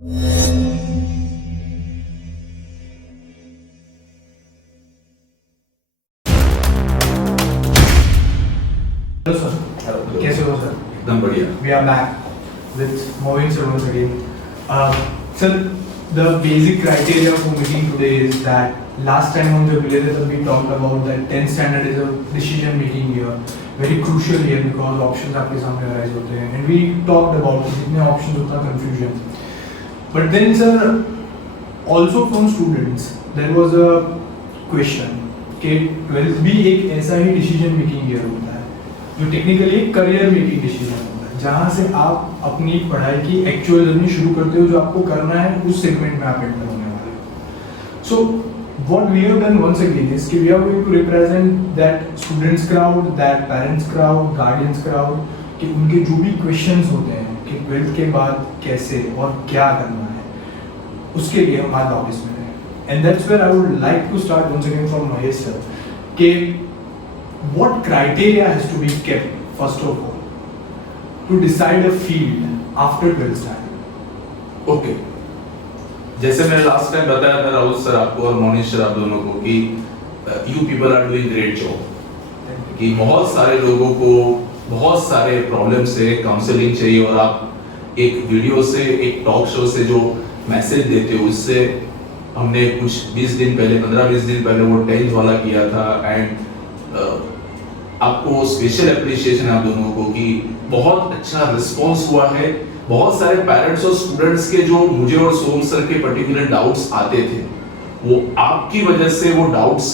Hello sir, कैसे हो sir? एकदम बढ़िया। We are back with Mohin sir once again. Sir, the basic criteria for meeting today is that last time हम जब मिले थे तब we talked about that 10th standard is a decision making year, very crucial year because options आपके सामने arise होते हैं and we talked about कि जितने options उतना confusion. But then sir, also from students there was a question कि 12th भी एक ऐसा ही decision making year होता है जो टेक्निकली करियर मेकिंग डिसीजन होता है, जहाँ से आप अपनी पढ़ाई की एक्चुअल जर्नी शुरू करते हो, जो आपको करना है उस सेगमेंट में आप एंटर होने वाले हो. So what we have done once again is कि we are going to represent that students crowd, that parents crowd, guardians crowd, कि उनके जो भी क्वेश्चंस होते हैं कि 12th के बाद कैसे और क्या करना है, उसके लिए हम आज ऑफिस में हैं. And that's where I would like to start once again from Mahesh sir कि what criteria has to be kept first of all to decide a field after 12th standard? Okay, जैसे मैंने लास्ट टाइम बताया था Rahul sir आपको और Monish sir आप दोनों को कि you people are doing great job, कि बहुत सारे लोगों को बहुत सारे प्रॉब्लम से काउंसलिंग चाहिए और आप एक वीडियो से, एक टॉक शो से जो मैसेज देते हो उससे हमने कुछ 20 दिन पहले 15-20 दिन पहले वो 10th वाला किया था एंड आपको स्पेशल एप्रिशिएशन है आप दोनों को कि बहुत अच्छा रिस्पांस हुआ है. बहुत सारे पेरेंट्स और स्टूडेंट्स के जो मुझे और सोम सर के पर्टिकुलर डाउट्स आते थे वो आपकी वजह से वो डाउट्स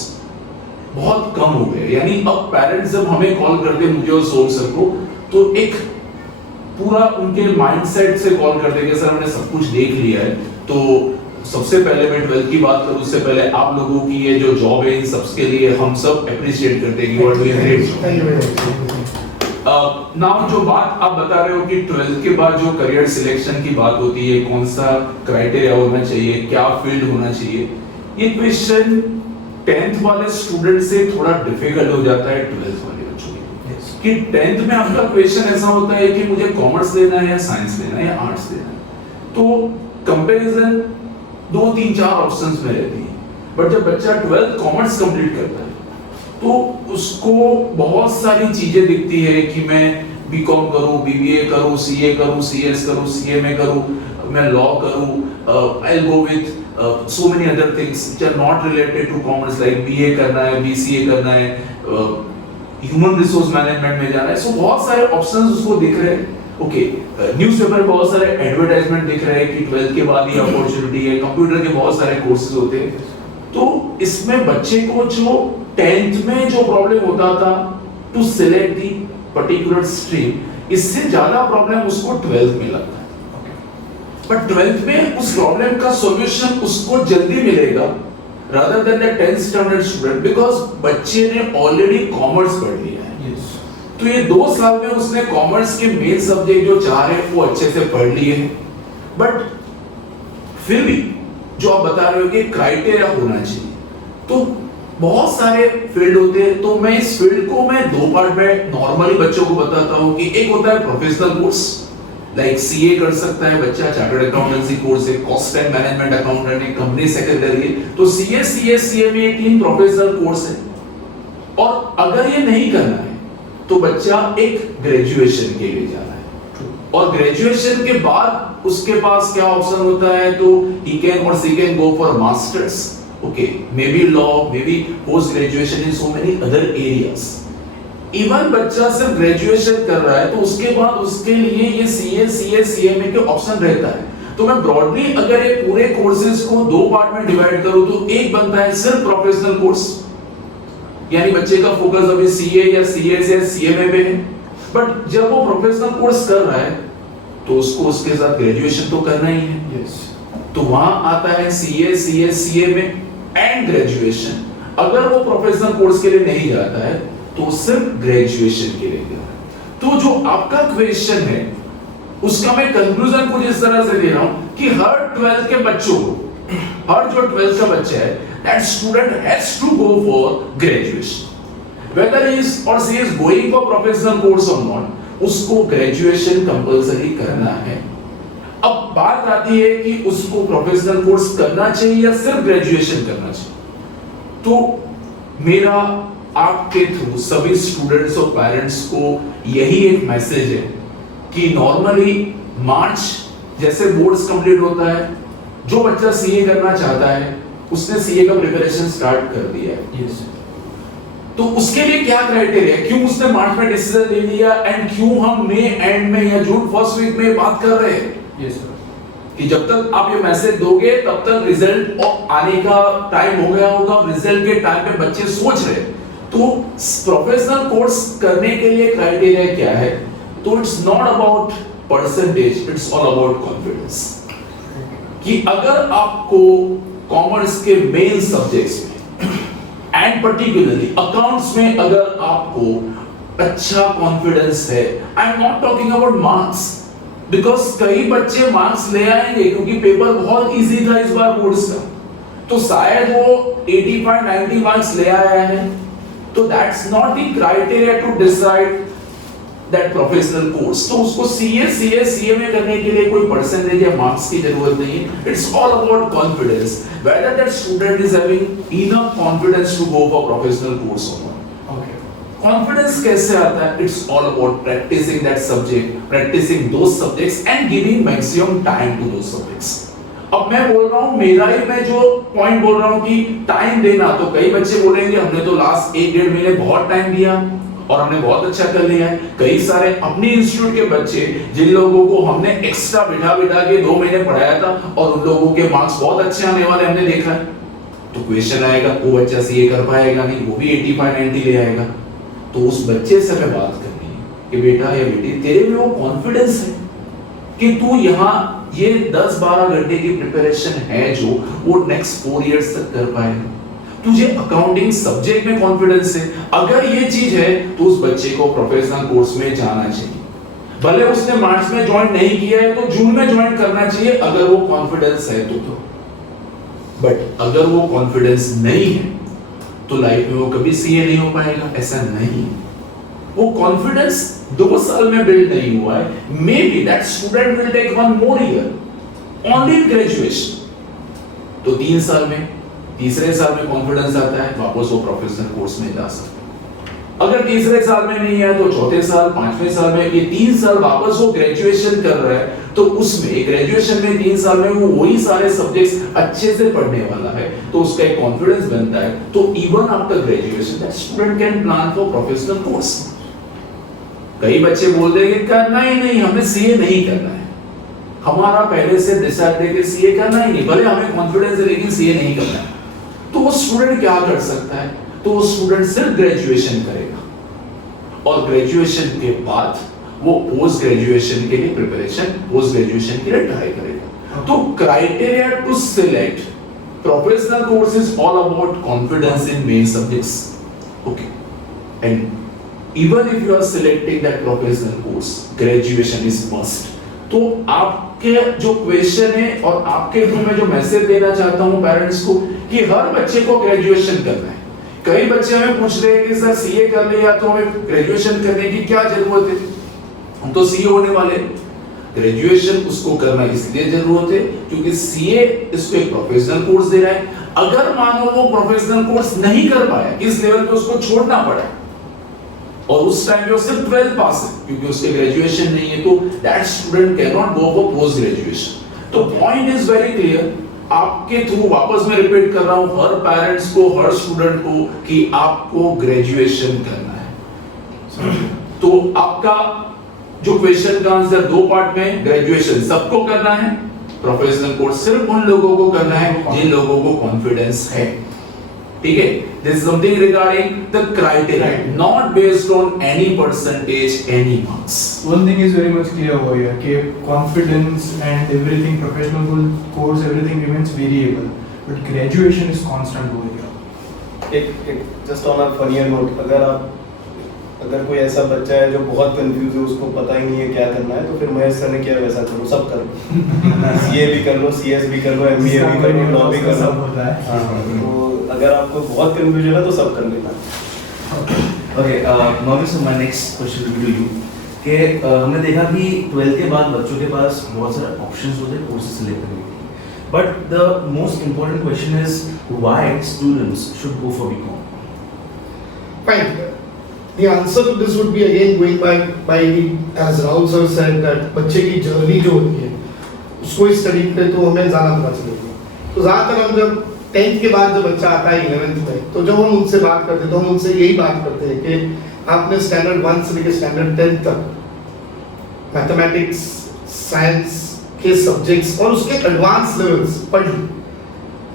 बहुत कम हो गए. यानी अब पेरेंट्स जब हमें कॉल करते मुझे और सोम सर को तो एक पूरा उनके माइंडसेट से कॉल करते कि सर हमने सब कुछ देख लिया है. तो सबसे पहले मैं 12th की बात करूं उससे पहले आप लोगों की ये जो जॉब है इन सबके लिए हम सब अप्रिशिएट करते हैं कि you are doing great. Now जो बात आप बता रहे हो कि 12th के बाद जो करियर सिलेक्शन की बात होती है, कौन सा क्राइटेरिया होना चाहिए, क्या फील्ड होना चाहिए, ये क्वेश्चन 10th वाले स्टूडेंट से थोड़ा डिफिकल्ट हो जाता है 12th वाले बच्चों के लिए. कि 10th में आपका क्वेश्चन ऐसा होता है कि मुझे कॉमर्स लेना है या साइंस लेना है या आर्ट्स लेना है, तो कंपैरिजन 2-3-4 ऑप्शंस में रहती है. बट जब बच्चा 12th कॉमर्स कंप्लीट करता है तो उसको बहुत सारी चीजें दिखती है कि मैं बीकॉम करूं, बीबीए करूं, सीए करूं, सीएस करूं, सीएमए करूं, मैं लॉ करूं, I will go with so many other things which are not related to commerce, like BA करना है, बीसीए करना है, ह्यूमन रिसोर्स मैनेजमेंट में जाना है. सो बहुत सारे ऑप्शंस उसको दिख रहे हैं. ओके, न्यूज़पेपर पे बहुत सारे एडवर्टाइजमेंट दिख रहे हैं कि 12th के बाद ये अपॉर्चुनिटी है, कंप्यूटर के बहुत सारे कोर्सेज होते हैं. तो इसमें बच्चे को जो 10th में जो प्रॉब्लम होता था to select the particular stream, इससे ज्यादा प्रॉब्लम उसको 12th में लगता है. बट 12th में उस प्रॉब्लम का सॉल्यूशन उसको जल्दी मिलेगा rather than the 10th standard student because बच्चे ने ऑलरेडी कॉमर्स पढ़ लिया है. तो ये 2 साल में उसने कॉमर्स के मेन सब्जेक्ट जो 4 है वो अच्छे से पढ़ लिए हैं. बट फिर भी जो आप बता रहे हो कि क्राइटेरिया होना चाहिए, तो बहुत सारे फील्ड होते हैं. तो मैं इस फील्ड को मैं 2 पार्ट में नॉर्मली बच्चों को बताता हूँ कि एक होता है प्रोफेशनल कोर्स, लाइक सीए कर सकता है बच्चा, चार्टर्ड अकाउंटेंसी कोर्स है, कॉस्ट एंड मैनेजमेंट अकाउंटेंट है, कंपनी सेक्रेटरी है. तो सीए, सीएमए 3 प्रोफेशनल कोर्स है. और अगर ये नहीं करना है तो बच्चा एक ग्रेजुएशन के लिए जाना है. और ग्रेजुएशन के बाद उसके पास क्या ऑप्शन होता है, तो ही कैन और she can go for masters, okay, may be law, may be post graduation in so many other areas. Even बच्चा सिर्फ ग्रेजुएशन कर रहा है तो उसके बाद उसके लिए ये सीए, सीएस, सीएमए के ऑप्शन रहता है. तो मैं ब्रॉडली अगर ये पूरे कोर्सेज को 2 पार्ट में डिवाइड करूं तो एक बनता है सिर्फ प्रोफेशनल कोर्स, यानी बच्चे का फोकस अभी सीए या सीएस या सीएमए पे है. बट जब वो प्रोफेशनल कोर्स कर रहा है तो उसको उसके साथ ग्रेजुएशन तो करना ही है. Yes. तो वहां आता है CA, CS, CMA and graduation. अगर वो प्रोफेशनल कोर्स के लिए नहीं जाता है तो सिर्फ ग्रेजुएशन के लिए जा रहा है. तो जो आपका क्वेश्चन है उसका मैं कंक्लूजन कुछ इस तरह से दे रहा हूं कि हर 12th के बच्चों को, हर जो 12th का बच्चा है, that student has to go for graduation. Whether he is or she is going for professional course or not, उसको ग्रेजुएशन कंपल्सरी करना है. अब बात आती है कि उसको प्रोफेशनल कोर्स करना चाहिए या सिर्फ ग्रेजुएशन करना चाहिए, तो मेरा आपके थ्रू सभी स्टूडेंट्स और पेरेंट्स को यही एक मैसेज है कि नॉर्मली मार्च जैसे बोर्ड्स कंप्लीट होता है, जो बच्चा सीए करना चाहता है उसने सीए का प्रिपरेशन स्टार्ट कर दिया है। यस, तो उसके लिए क्या क्राइटेरिया, क्यों उसने मार्च में डिसीजन ले लिया एंड क्यों हम मई एंड में या जून फर्स्ट वीक में बात कर रहे हैं यस सर, कि जब तक आप ये मैसेज दोगे तब तक रिजल्ट आने का टाइम हो गया होगा, रिजल्ट के टाइम पे बच्चे सोच रहे हैं। तो प्रोफेशनल कोर्स करने के लिए क्राइटेरिया क्या है, तो it's not about percentage, it's all about confidence. कि अगर आपको कॉमर्स के मेन सब्जेक्ट्स में एंड पर्टिकुलरली अकाउंट्स में अगर आपको अच्छा कॉन्फिडेंस है, I am not talking about marks, because कई बच्चे मार्क्स ले आएंगे क्योंकि पेपर बहुत इजी था इस बार बोर्ड्स का, तो शायद वो 85-90 मार्क्स ले आया है, तो that's not the criteria to decide that professional course. तो उसको सीए में करने के लिए कोई परसेंटेज या मार्क्स की जरूरत नहीं है, it's all about confidence, whether that student is having enough confidence to go for professional course और नॉट। कॉन्फिडेंस कैसे आता है, it's all about practising that subject, practising those subjects and giving maximum time to those subjects. अब मैं बोल रहा हूं, मेरा ही मैं जो पॉइंट बोल रहा हूं कि टाइम देना, तो कई बच्चे बोलेंगे हमने तो लास्ट 1-1.5 महीने बहुत टाइम दिया और हमने बहुत अच्छा कर लिया है। कई सारे अपने इंस्टीट्यूट के बच्चे जिन लोगों को हमने एक्स्ट्रा बिठा के 2 महीने पढ़ाया था और उन लोगों के मार्क्स बहुत अच्छे आने वाले हमने देखा है। तो क्वेश्चन आएगा वो बच्चा सीए कर पाएगा नहीं, वो भी 85-90 ले आएगा। तो उस बच्चे से मैं बात करनी है कि बेटा या बेटी तेरे में वो कॉन्फिडेंस है कि तू यहाँ ये 10-12 घंटे की प्रिपरेशन है जो वो नेक्स्ट 4 इयर्स तक कर पाएगा, तुझे अकाउंटिंग सब्जेक्ट में कॉन्फिडेंस है। अगर ये चीज है तो उस बच्चे को प्रोफेशनल कोर्स में जाना चाहिए, भले उसने मार्च में ज्वाइन नहीं किया है तो जून में ज्वाइन करना चाहिए अगर वो कॉन्फिडेंस है तो। बट अगर वो कॉन्फिडेंस नहीं है तो लाइफ में वो कभी सीए नहीं हो पाएगा, ऐसा नहीं। वो कॉन्फिडेंस 2 साल में बिल्ड नहीं हुआ है, maybe that student will take 1 more year only in graduation. तो 3 साल में, तीसरे साल में कॉन्फिडेंस आता है, वापस वो प्रोफेशनल कोर्स में जा सकते हैं। अगर तीसरे साल में नहीं है तो चौथे साल, 5वें साल में, ये 3 साल वापस वो ग्रेजुएशन कर रहा है, तो उसमें ग्रेजुएशन में 3 साल में वो वही सारे सब्जेक्ट्स अच्छे से पढ़ने वाला है, तो उसका एक कॉन्फिडेंस बनता है। तो even after graduation that student can plan for professional course. कई बच्चे बोल देंगे करना ही नहीं, हमें सीए नहीं करना है, हमारा पहले से डिसाइड है कि सीए करना ही नहीं, भले हमें कॉन्फिडेंस है लेकिन सीए नहीं करना है। तो वो स्टूडेंट क्या कर सकता है, तो वो स्टूडेंट सिर्फ ग्रेजुएशन करेगा और ग्रेजुएशन के बाद वो पोस्ट ग्रेजुएशन के लिए प्रिपरेशन, पोस्ट ग्रेजुएशन के लिए ट्राई करेगा। तो criteria to select professional course is all about confidence in main subjects, okay, and even if you are selecting that professional course, graduation is must। तो आपके जो question है और आपके थ्रू मैं जो मैसेज देना चाहता हूं पेरेंट्स को कि हर बच्चे को ग्रेजुएशन करना है। कई बच्चे हमें पूछ रहे हैं कि सर सीए कर ले या तो हमें ग्रेजुएशन करने की क्या जरूरत है, हम तो सीए होने वाले। ग्रेजुएशन उसको करना इसलिए जरूरत है क्योंकि सीए इसको एक प्रोफेशनल कोर्स दे रहा है। अगर मानो वो प्रोफेशनल कोर्स नहीं कर पाया, इस लेवल पे उसको छोड़ना पड़ा और उस टाइम पे वो सिर्फ 12th पास है क्योंकि उसके ग्रेजुएशन नहीं है, तो that student can not go for post graduation. तो पॉइंट इज वेरी क्लियर, आपके थ्रू वापस मैं रिपीट कर रहा हूं हर पेरेंट्स को, हर स्टूडेंट को कि आपको ग्रेजुएशन करना है। तो आपका जो क्वेश्चन का आंसर 2 पार्ट में, ग्रेजुएशन सबको करना है, प्रोफेशनल कोर्स सिर्फ उन लोगों को करना है जिन लोगों को कॉन्फिडेंस है, ठीक है। This is something regarding the criteria, not based on any percentage, any marks. One thing is very much clear over here, कि confidence and everything, professional course, everything remains variable, but graduation is constant over here. एक just on a funnier note, अगर कोई ऐसा बच्चा है जो बहुत confuse है, उसको पता ही नहीं है क्या करना है, तो फिर महेश सर ने क्या वैसा करो, सब करो, सीए भी कर लो, सीएस भी कर लो, एमबीए भी कर लो, लॉ भी कर लो, होता है। तो अगर आपको बहुत कंफ्यूजन है तो सब कर लेना। Okay, Mohammed, so my next question will be to you. कि हमने देखा कि 12th के बाद बच्चों के पास बहुत सारे ऑप्शंस होते हैं कोर्सेज सिलेक्ट करने के, but the most important question is why students should go for BCom. Fine. The answer to this would be again going by as Rahul sir said that बच्चे की जर्नी जो होती है उसको स्टडी पे तो हमें ज़्यादा पता चलेगा. तो ज़्यादातर हम जब 10th के बाद जब बच्चा आता है 11th में, तो जब हम उनसे बात करते हैं तो हम उनसे यही बात करते हैं कि आपने स्टैंडर्ड 1 से लेकर स्टैंडर्ड 10 तक मैथमेटिक्स साइंस के सब्जेक्ट्स और उसके एडवांस लेवल्स पढ़ ली,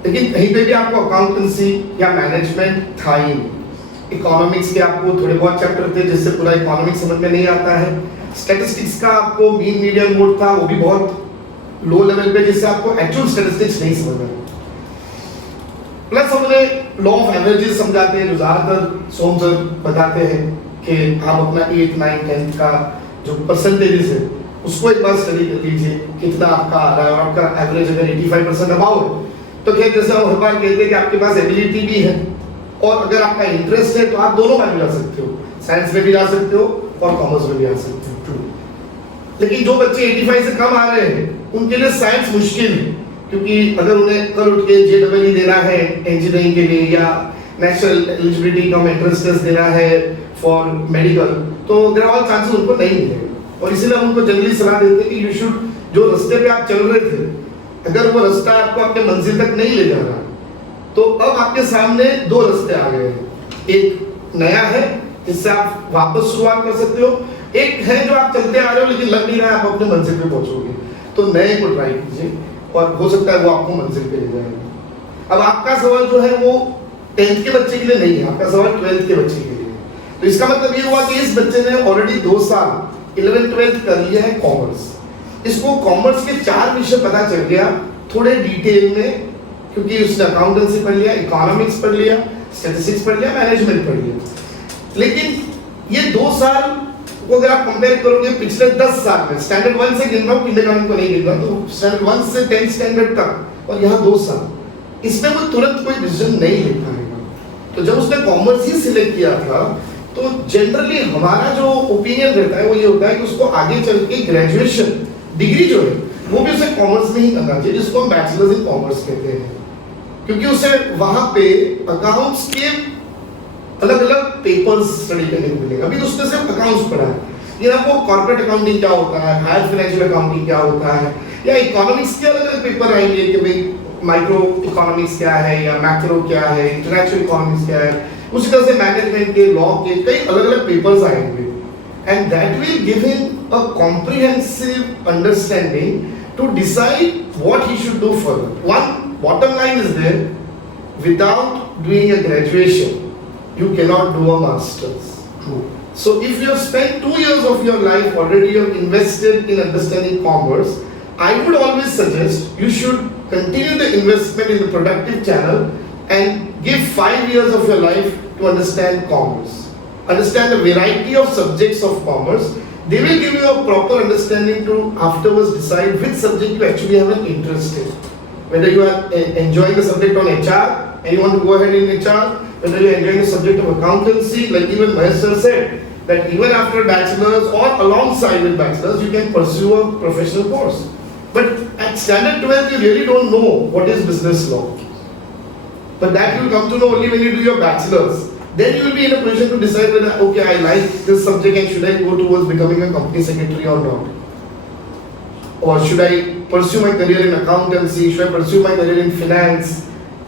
लेकिन कहीं पे भी आपको अकाउंटेंसी या मैनेजमेंट था ही नहीं. इकोनॉमिक्स के आपको थोड़े बहुत चैप्टर थे जिससे पूरा इकोनॉमिक्स समझ में नहीं आता है. स्टैटिस्टिक्स का आपको मीन मीडियन मोड था, वो भी बहुत लो लेवल पे जिससे आपको एक्चुअल स्टैटिस्टिक्स नहीं समझ में. प्लस हमने लॉ ऑफ एवरेजेस समझाते हैं जो ज़्यादातर सोम सर बताते हैं कि आप अपना 8th 9th 10th का जो परसेंटेजेस है उसको एक बार स्टडी कर लीजिए कितना आपका आ रहा है, और आपका एवरेज अगर 85% अबाउ है तो क्या जैसे हम हर बार कहते हैं कि आपके पास एबिलिटी भी है और अगर आपका इंटरेस्ट है तो आप दोनों में भी जा सकते हो, साइंस में भी जा सकते हो और कॉमर्स में भी जा सकते हो. लेकिन जो बच्चे 85 से कम आ रहे हैं उनके लिए साइंस मुश्किल है, क्योंकि अगर उन्हें कल उठ के JEE देना है इंजीनियरिंग के लिए या national eligibility cum entrance test देना है फॉर मेडिकल, तो देयर आर ऑल चांसेस उनको नहीं मिलेंगे. और इसीलिए हम उनको जनरली सलाह देते हैं कि यू शुड, जो रास्ते पे आप चल रहे थे अगर वो रास्ता आपको अपने मंजिल तक नहीं ले जा रहा तो अब आपके सामने दो रास्ते आ गए हैं. एक नया है जिससे आप वापस शुरुआत कर सकते हो, एक है जो आप चलते आ रहे हो लेकिन लग नहीं रहा है आप अपने मंजिल पे पहुंचोगे, तो नए को ट्राई कीजिए और हो सकता है वो आपको मंजिल पे ले जाएगा. अब आपका सवाल जो है वो 10th के बच्चे के लिए नहीं है, आपका सवाल 12th के बच्चे के लिए है. तो इसका मतलब ये हुआ कि इस बच्चे ने ऑलरेडी 2 साल 11th 12th कर लिया है कॉमर्स. इसको कॉमर्स के 4 विषय पता चल गया थोड़े डिटेल में, क्योंकि उसने अकाउंटेंसी पढ़ लिया, इकोनॉमिक्स पढ़ लिया, स्टैटिस्टिक्स पढ़ लिया, मैनेजमेंट पढ़ लिया. लेकिन ये 2 साल को अगर आप कंपेयर करोगे पिछले 10 साल में, स्टैंडर्ड 1 से गिन रहा हूँ, किंडरगार्टन को नहीं गिन रहा, तो स्टैंडर्ड 1 से 10th स्टैंडर्ड तक और यहाँ 2 साल, इसमें वो तुरंत कोई डिसीजन नहीं ले पाएगा. तो जब उसने कॉमर्स ही सिलेक्ट किया था तो जनरली हमारा जो ओपिनियन रहता है वो ये होता है कि उसको आगे चल के ग्रेजुएशन डिग्री जो है वो भी उसे कॉमर्स में ही करना चाहिए, जिसको हम बैचलर्स इन कॉमर्स कहते हैं, क्योंकि उसे वहां पे अकाउंट्स के अलग अलग पेपर्स स्टडी करने को मिलेगा. अभी तो उसने सिर्फ अकाउंट्स पढ़ा है, ये आपको कॉर्पोरेट अकाउंटिंग क्या होता है, हायर फाइनेंशियल अकाउंटिंग क्या होता है, या इकोनॉमिक्स के अलग अलग पेपर आएंगे कि भाई माइक्रो इकोनॉमिक्स क्या है या मैक्रो क्या है, इंटरनेशनल इकोनॉमिक्स क्या है. उसी तरह से मैनेजमेंट के, लॉ के कई अलग अलग पेपर्स आएंगे, and that will give him a comprehensive understanding to decide what he should do further. One bottom line is there, without doing a graduation, you cannot do a master's. True. So if you have spent 2 years of your life already, you have invested in understanding commerce, I would always suggest you should continue the investment in the productive channel and give 5 years of your life to understand commerce. Understand the variety of subjects of commerce. They will give you a proper understanding to afterwards decide which subject you actually have an interest in. Whether you are enjoying the subject on HR and you want to go ahead in HR, whether you are enjoying the subject of accountancy, like even Mahesh sir said, that even after bachelor's or alongside with bachelor's, you can pursue a professional course. But at standard 12th, you really don't know what is business law. But that you will come to know only when you do your bachelor's. Then you will be in a position to decide whether, okay, I like this subject and should I go towards becoming a company secretary or not? Or should I pursue my career in accountancy? Should I pursue my career in finance?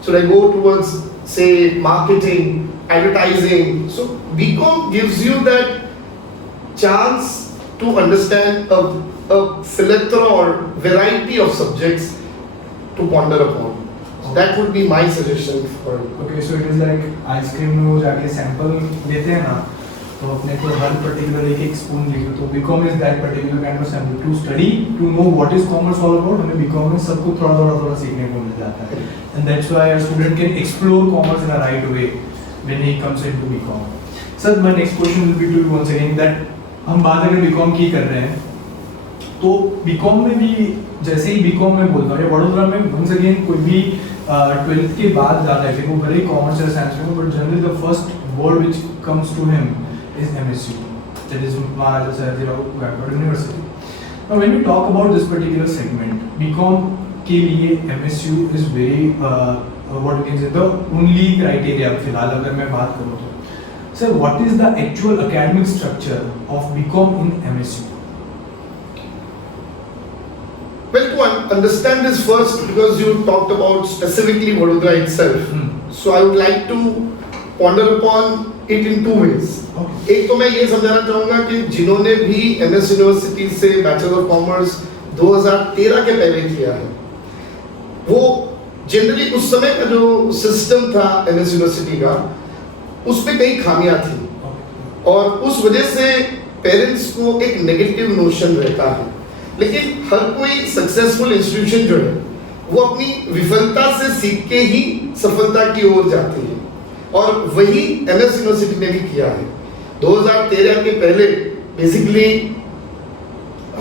Should I go towards, say, marketing, advertising? So BCom gives you that chance to understand a plethora or variety of subjects to ponder upon. That would be my suggestion for. Okay, so it is like ice cream में वो जाके sample लेते हैं ना, तो अपने को हर particular एक स्पून लिखो, तो BCom is that particular kind of sample to study to know what is commerce all about. हमें बीकॉम में सबको थोड़ा सीखने को मिल जाता है, and that's why a student can explore commerce in a right way when he comes into BCom. Sir, my next question will be to you once again that हम बात अगर बीकॉम की कर रहे हैं तो बीकॉम में भी जैसे ही बीकॉम में बोलता हूँ, वडोदरा में वंस अगेन कोई भी 12th के बाद जाता है, फिर वो भले ही कॉमर्स या साइंस में, but generally the first word which comes to him is MSU. that is Maharaja Sayajirao Gaikwad University. Now when we talk about this particular segment, BCom के लिए MSU is very what you can say the only criteria फिलहाल अगर मैं बात करूँ तो. Sir, what is the actual academic structure of BCom in MSU? Well, to understand this first, because you talked about specifically Vadodara itself, so I would like to ponder upon it in two ways. Okay. एक तो मैं ये समझाना चाहूँगा कि जिन्होंने भी MS university से बैचलर ऑफ कॉमर्स 2013 के पहले किया है, वो जनरली उस समय का जो सिस्टम था MS यूनिवर्सिटी का, उसमें कई खामियां थी और उस वजह से पेरेंट्स को एक नेगेटिव नोशन रहता है. लेकिन हर कोई सक्सेसफुल इंस्टीट्यूशन जो है वो अपनी विफलता से सीख के ही सफलता की ओर जाती है और वही MS यूनिवर्सिटी ने भी किया है. 2013 के पहले बेसिकली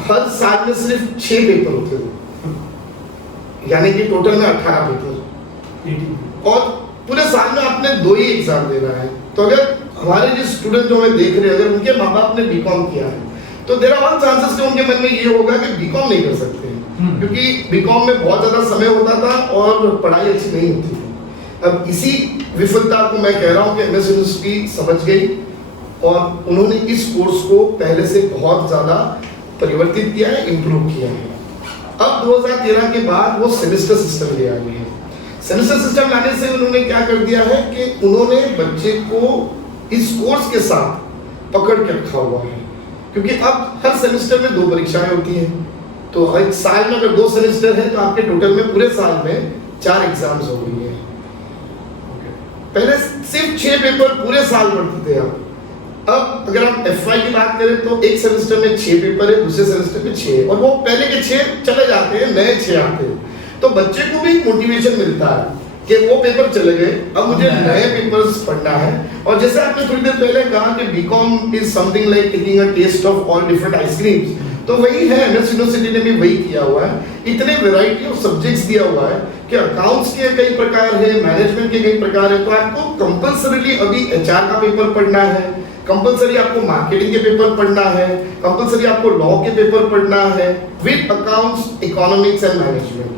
हर साल में सिर्फ 6 पेपर होते थे, यानी कि टोटल में 18 पेपर और पूरे साल में आपने 2 ही एग्जाम देना है. तो अगर हमारे जो स्टूडेंट जो हमें देख रहे हैं, अगर उनके माँ बाप ने बीकॉम किया है तो देयर आर वन चांसेस कि उनके मन में ये होगा कि बीकॉम नहीं कर सकते हैं, क्योंकि बीकॉम में बहुत ज़्यादा समय होता था और पढ़ाई अच्छी नहीं होती थी. अब इसी विफलता को मैं कह रहा हूँ कि MS यूनिवर्सिटी समझ गई और उन्होंने इस कोर्स को पहले से बहुत ज़्यादा परिवर्तित किया है, इम्प्रूव किया है. अब 2013 के बाद वो सेमेस्टर सिस्टम ले आई है. सेमेस्टर सिस्टम लाने से उन्होंने क्या कर दिया है कि उन्होंने बच्चे को इस कोर्स के साथ पकड़ के रखा हुआ है, क्योंकि अब हर सेमेस्टर में 2 परीक्षाएं होती हैं. तो हर साल में अगर 2 सेमेस्टर है तो आपके टोटल में पूरे साल में 4 एग्जाम्स हो गई है. पहले सिर्फ 6 पेपर पूरे साल पढ़ते थे आप. अब अगर आप FY की बात करें तो एक सेमेस्टर में 6 पेपर है, दूसरे सेमेस्टर में 6 और वो पहले के 6 चले जाते हैं, नए 6 आते हैं. तो बच्चे को भी मोटिवेशन मिलता है कि वो पेपर चले गए, अब मुझे नए पेपर्स पढ़ना है. और जैसे आपने थोड़ी देर पहले कहा कि BCom is something like taking a test of all different ice creams, तो वही है. MS यूनिवर्सिटी ने भी वही किया हुआ है. इतने वैरायटी ऑफ सब्जेक्ट्स दिया हुआ है कि अकाउंट्स के कई प्रकार है, मैनेजमेंट के कई प्रकार है. तो आपको कंपल्सरीली अभी HR का पेपर पढ़ना है, कंपल्सरी आपको मार्केटिंग के पेपर पढ़ना है, कंपल्सरी आपको लॉ के पेपर पढ़ना है with accounts, economics and management.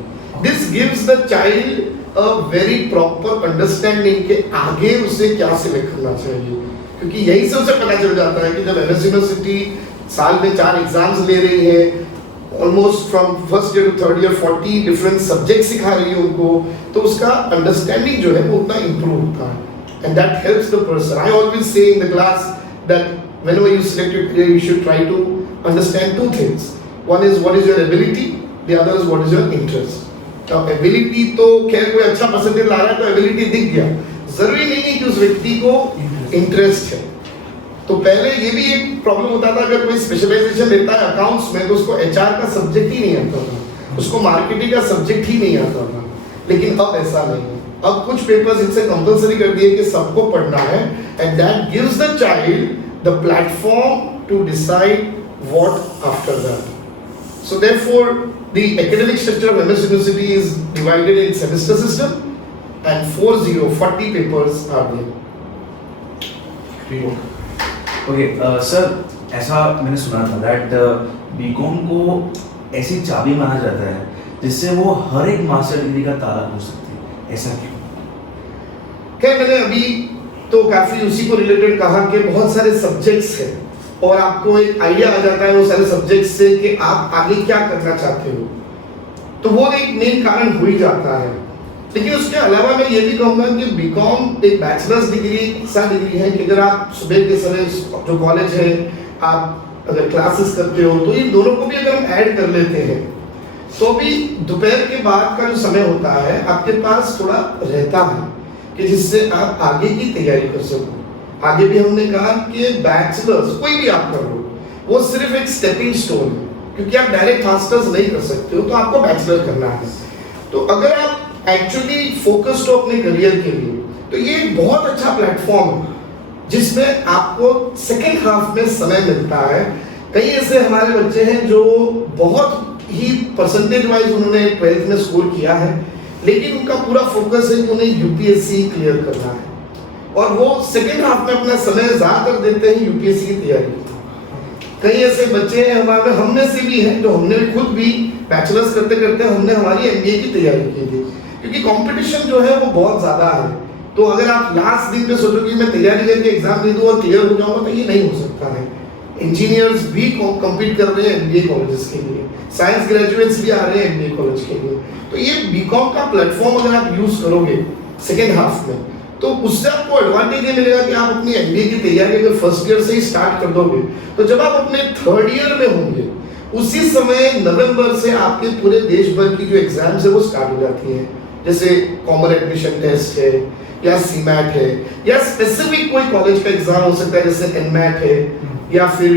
This gives the child a very proper understanding कि आगे उसे क्या सिलेक्ट करना चाहिए, क्योंकि यही से उसे पता चल जाता है कि जब MS यूनिवर्सिटी साल में 4 एग्जाम्स ले रही है, almost from first year to third year 40 different subject सिखा रही है उनको, तो उसका अंडरस्टैंडिंग जो है वो उतना इम्प्रूव होता है. And that helps the person. I always say in the class that whenever you select your career you should try to understand 2 things. One is what is your ability, the other is what is your interest. तो ability तो खैर कोई अच्छा percentage ला रहा है तो ability दिख गया, जरूरी नहीं है कि उस व्यक्ति को इंटरेस्ट है. तो पहले ये भी एक प्रॉब्लम होता था, अगर कोई स्पेशलाइजेशन लेता है अकाउंट्स में तो उसको HR का सब्जेक्ट ही नहीं आता था, उसको मार्केटिंग का सब्जेक्ट ही नहीं आता था. लेकिन अब ऐसा नहीं है. अब कुछ पेपर्स इनसे कंपल्सरी कर दिए कि सबको पढ़ना है and that gives the child the platform to decide what after that. So therefore, the academic structure of MS University is divided in semester system and 40 papers are there. Okay, sir, ऐसा मैंने सुना था that BCom को ऐसी चाबी माना जाता है जिससे वो हर एक मास्टर डिग्री का ताला खोल सकती है. ऐसा क्यों? खैर मैंने अभी तो काफी उसी को रिलेटेड कहा कि बहुत सारे सब्जेक्ट्स हैं और आपको एक आइडिया आ जाता है वो सारे सब्जेक्ट से कि आप आगे क्या करना चाहते हो, तो वो एक मेन कारण हो ही जाता है. लेकिन उसके अलावा मैं ये भी कहूँगा कि बीकॉम एक बैचलर्स डिग्री ऐसा डिग्री है कि अगर आप सुबह के समय जो कॉलेज है आप अगर क्लासेस करते हो तो इन दोनों को भी अगर हम ऐड कर लेते हैं तो भी दोपहर के बाद का जो समय होता है आपके पास थोड़ा रहता है कि जिससे आप आगे की तैयारी कर सको. आगे भी हमने कहा कि बैचलर्स कोई भी आप कर लो वो सिर्फ एक स्टेपिंग स्टोन है, क्योंकि आप डायरेक्ट मास्टर्स नहीं कर सकते हो, तो आपको बैचलर करना है. तो अगर आप एक्चुअली फोकस्ड हो अपने करियर के लिए तो ये एक बहुत अच्छा प्लेटफॉर्म है जिसमें आपको सेकेंड हाफ में समय मिलता है. कई ऐसे हमारे बच्चे हैं जो बहुत ही परसेंटेज वाइज उन्होंने 12th में स्कोर किया है, लेकिन उनका पूरा फोकस है कि उन्हें UPSC क्लियर करना है और वो सेकेंड हाफ में अपना समय ज़्यादातर देते हैं UPSC की तैयारी. कई ऐसे बच्चे हैं हमारे, हमने से भी हैं, जो हमने भी खुद भी बैचलर्स करते करते हमने हमारी एमबीए की तैयारी की थी, क्योंकि कंपटीशन जो है वो बहुत ज़्यादा है। तो अगर आप लास्ट दिन पे सोचो कि मैं तैयारी करके एग्जाम दे दूँ और क्लियर हो जाऊँगा, तो ये नहीं हो सकता है। इंजीनियर्स भी कम्पीट कर रहे हैं एमबीए कॉलेजेस के लिए, साइंस ग्रेजुएट्स भी आ रहे हैं एमबीए कॉलेज के लिए। तो ये बीकॉम का प्लेटफॉर्म अगर आप यूज़ करोगे सेकेंड हाफ में, तो उससे आपको एडवांटेज ये मिलेगा कि आप अपनी एमबीए की तैयारी अगर फर्स्ट ईयर से ही स्टार्ट कर दोगे, तो जब आप अपने थर्ड ईयर में होंगे, उसी समय नवंबर से आपके पूरे देश भर की जो एग्जाम्स है वो स्टार्ट हो जाती हैं। जैसे कॉमन एडमिशन टेस्ट है, या सीमैट है, या स्पेसिफिक कोई कॉलेज का एग्जाम हो सकता है जैसे एनमैट है, या फिर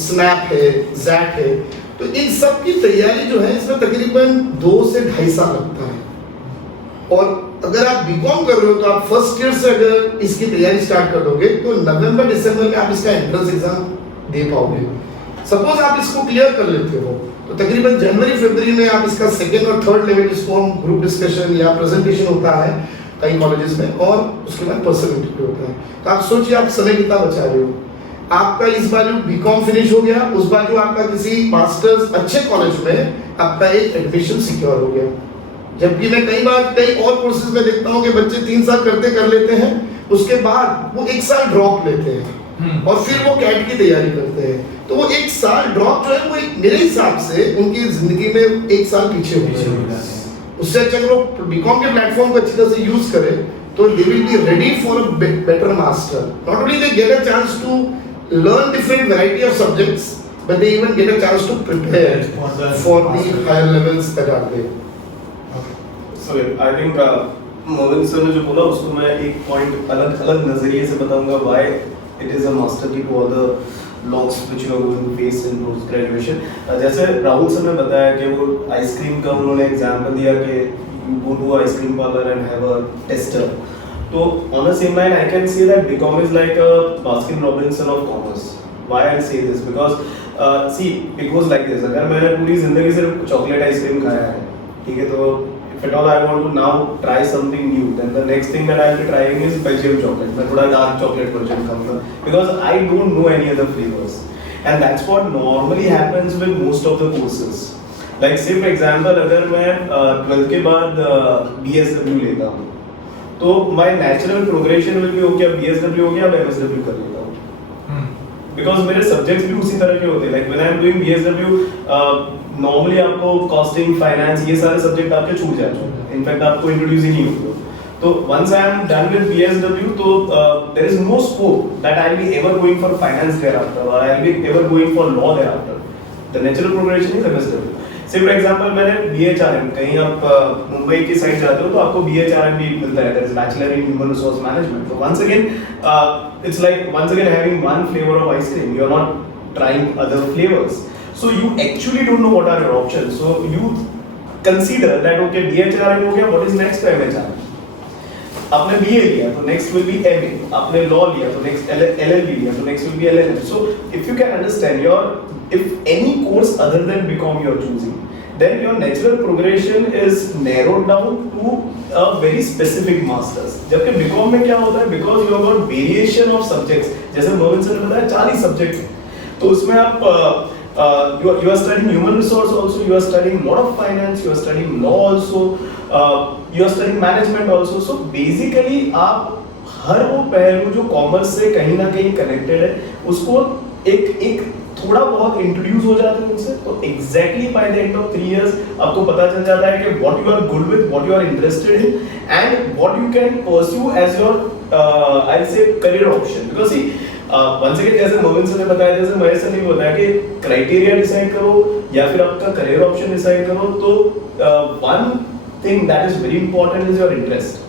स्नैप है, जैट है। तो इन सब की तैयारी जो है इसमें तकरीबन 2 से 2.5 साल लगता है। और अगर आप बीकॉम कर रहे हो तो आप फर्स्ट ईयर से अगर इसकी तैयारी स्टार्ट कर दोगे तो नवंबर दिसंबर में आप इसका एंट्रेंस एग्जाम दे पाओगे। सपोज आप इसको क्लियर कर लेते हो तो तकरीबन जनवरी फरवरी में आप इसका सेकेंड और थर्ड लेवल, जिसको हम ग्रुप डिस्कशन या प्रेजेंटेशन होता है कई कॉलेजेस में, और उसके बाद पर्सनल इंटरव्यू होता है। तो आप सोचिए आप समय कितना बचा रहे हो। आपका इस बाजू बीकॉम फिनिश हो गया, उस बाजू आपका किसी मास्टर्स अच्छे कॉलेज में आपका एक एडमिशन सिक्योर हो गया। जबकि मैं कई बार कई और कोर्सेज में देखता हूँ कि बच्चे 3 साल कर लेते हैं, उसके बाद वो 1 साल ड्रॉप लेते हैं और फिर वो कैट की तैयारी करते हैं। तो वो 1 साल ड्रॉप जो है वो मेरे हिसाब से उनकी जिंदगी में 1 साल पीछे हो जाते हैं। उससे अच्छा अगर वो बीकॉम के प्लेटफॉर्म को अच्छी तरह से यूज करें तो they will be ready for a better master. Not only they get a chance to learn different variety of subjects, but they even get a chance to prepare for the higher levels that are there. So I think Mohan sir ने जो बोला उसको मैं एक point अलग अलग नजरिए से बताऊंगा why it is a master key to other logs which you are going to face in post graduation. जैसे राहुल सर ने बताया कि वो आइसक्रीम का उन्होंने एग्जाम्पल दिया कि you go to ice cream parlour and have a tester. So on the same line, I can say that BCom is like a Baskin Robinson of commerce. Why I say this? Because see, it goes like this. अगर मैंने पूरी जिंदगी सिर्फ chocolate ice cream खाया है, ठीक है, तो if at all I want to now try something new, then the next thing that I will be trying is Belgium chocolate. मैं थोड़ा डार्क चॉकलेट वर्जन खाऊंगा, because I don't know any other flavors, and that's what normally happens with most of the courses. Like say for example, अगर मैं 12th के बाद BSW लेता हूँ, तो my natural progression will be okay, अब BSW हो गया, अब MSW कर लेता हूँ, because मेरे subjects भी उसी तरह के होते हैं। Like when I am doing BSW, normally आपको costing, finance ये सारे subject आपके छूट जाते हैं, in fact आपको introduce ही नहीं होते। तो once I am done with BSW, तो there is no scope that I will be ever going for finance thereafter, or I will be ever going for law thereafter. The natural progression is MSW. Say for example, मैंने BHRM, कहीं आप मुंबई की side जाते हो तो आपको BHRM भी मिलता है, there is Bachelor in Human Resource Management. So once again, it's like once again having one flavor of ice cream. You are not trying other flavors. So you actually don't know what are your options. So you consider that okay, BHRM हो गया, what is next for MHRM? आपने BA लिया तो next will be MA, आपने law लिया तो next LLB लिया तो next will be LLM. So if you can understand if any course other than BCom you are choosing, then your natural progression is narrowed down to a very specific masters. जबकि BCom में क्या होता है, because you have got variation of subjects, जैसे Mohan sir ने बताया 40 subject हैं, तो उसमें आप you are studying human resource also, you are studying lot of finance, you are studying law also, you are studying management also. So basically आप हर वो पहलू जो कॉमर्स से कहीं ना कहीं कनेक्टेड है उसको एक थोड़ा बहुत इंट्रोड्यूस हो जाते हैं उनसे, तो exactly by the end of 3 years आपको पता चल जाता है कि what you are good with, what you are interested in, and what you can pursue as your I will say career option. Because see once again जैसे Mohan sir ने बताया, जैसे महेश सर ने भी बताया कि क्राइटेरिया डिसाइड करो या फिर आपका करियर ऑप्शन डिसाइड करो, तो one thing that is very important is your interest.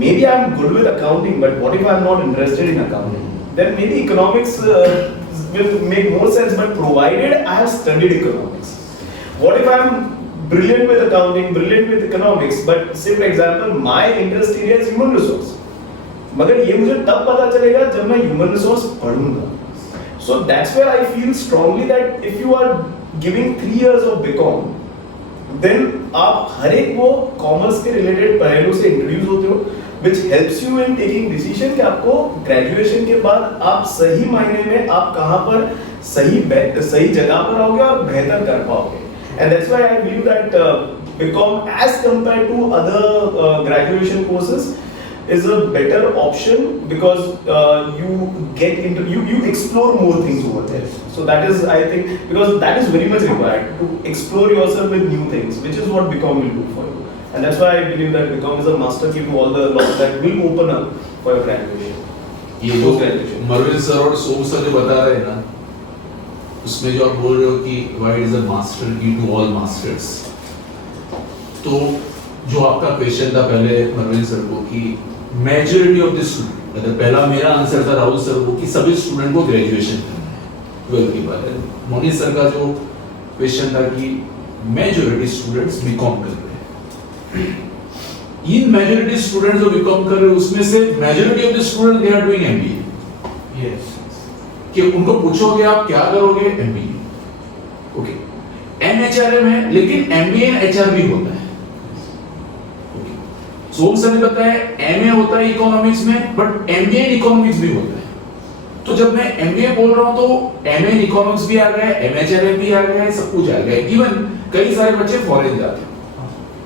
Maybe I am good with accounting, but what if I am not interested in accounting? Then maybe economics will make more sense, but provided I have studied economics. What if I am brilliant with accounting, brilliant with economics, but say for example my interest area is human resource, मगर ये मुझे तब पता चलेगा जब मैं human resource पढ़ूंगा. So that's where I feel strongly that if you are giving 3 years of BCom, then आप हर एक वो कॉमर्स के रिलेटेड पहलू से इंट्रोड्यूस होते हो, which helps you in taking decision कि आपको ग्रेजुएशन के बाद आप सही मायने में आप कहाँ पर सही जगह पर आओगे और बेहतर कर पाओगे. And that's why I believe that BCom as compared to other graduation courses is a better option because you get into you explore more things over there. So that is, I think, because that is very much required to explore yourself with new things, which is what BCom will do for you. And that's why I believe that BCom is a master key to all the laws that will open up for your graduation. ये जो मरविन sir और सोम sir जो बता रहे हैं ना, उसमें जो आप बोल रहे हो कि व्हाई इज अ मास्टर की टू ऑल मास्टर्स, तो जो आपका क्वेश्चन था पहले मरविन सर को कि मेजॉरिटी ऑफ द स्टूडेंट, मतलब पहला मेरा आंसर था राहुल सर को कि सभी स्टूडेंट को ग्रेजुएशन करना 12 के बाद. मोनी सर का जो क्वेश्चन था कि मेजॉरिटी स्टूडेंट्स बीकॉम कर रहे हैं. इन मेजॉरिटी स्टूडेंट्स जो बीकॉम कर रहे हैं उसमें से majority of the student they are doing MBA. Yes. कि उनको पूछोगे आप क्या करोगे, एमबीए. ओके, एमएचआरएम है लेकिन एमबीए इन एचआर भी होता है. ओके, सोम सर ने बताया एमए होता है इकोनॉमिक्स में बट एमबीए इन इकोनॉमिक्स भी होता है. तो जब मैं एमबीए बोल रहा हूं तो एमए इन इकोनॉमिक्स भी आ गया है, एमएचआरएम भी आ गया है, सब कुछ आ गया है. इवन कई सारे बच्चे फॉरेन जाते हैं.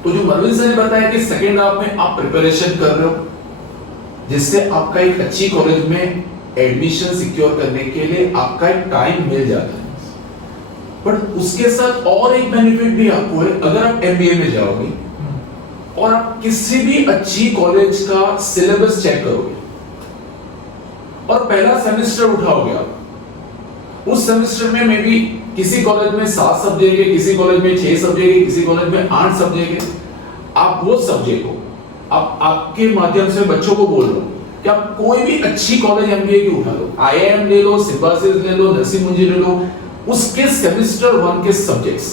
तो जो मरविन सर ने बताया कि सेकंड हाफ में आप प्रिपरेशन कर रहे हो जिससे आपका एक अच्छी कॉलेज में एडमिशन सिक्योर करने के लिए आपका एक टाइम मिल जाता है. बट उसके साथ और एक बेनिफिट भी आपको है. अगर आप एमबीए में जाओगे और आप किसी भी अच्छी कॉलेज का सिलेबस चेक करोगे और पहला सेमेस्टर उठाओगे, आप उस सेमेस्टर में मे बी किसी कॉलेज में 7 सब्जेक्ट है, किसी कॉलेज में 6 सब्जेक्ट है, किसी कॉलेज में 8 सब्जेक्ट है. आप वो सब्जेक्ट को आप आपके माध्यम से बच्चों को बोल रहे हो कि आप कोई भी अच्छी कॉलेज एमबीए की उठा लो, आईआईएम ले लो, सिम्बासिस ले लो, नरसिंह मुंजी ले लो, उसके सेमेस्टर 1 के सब्जेक्ट्स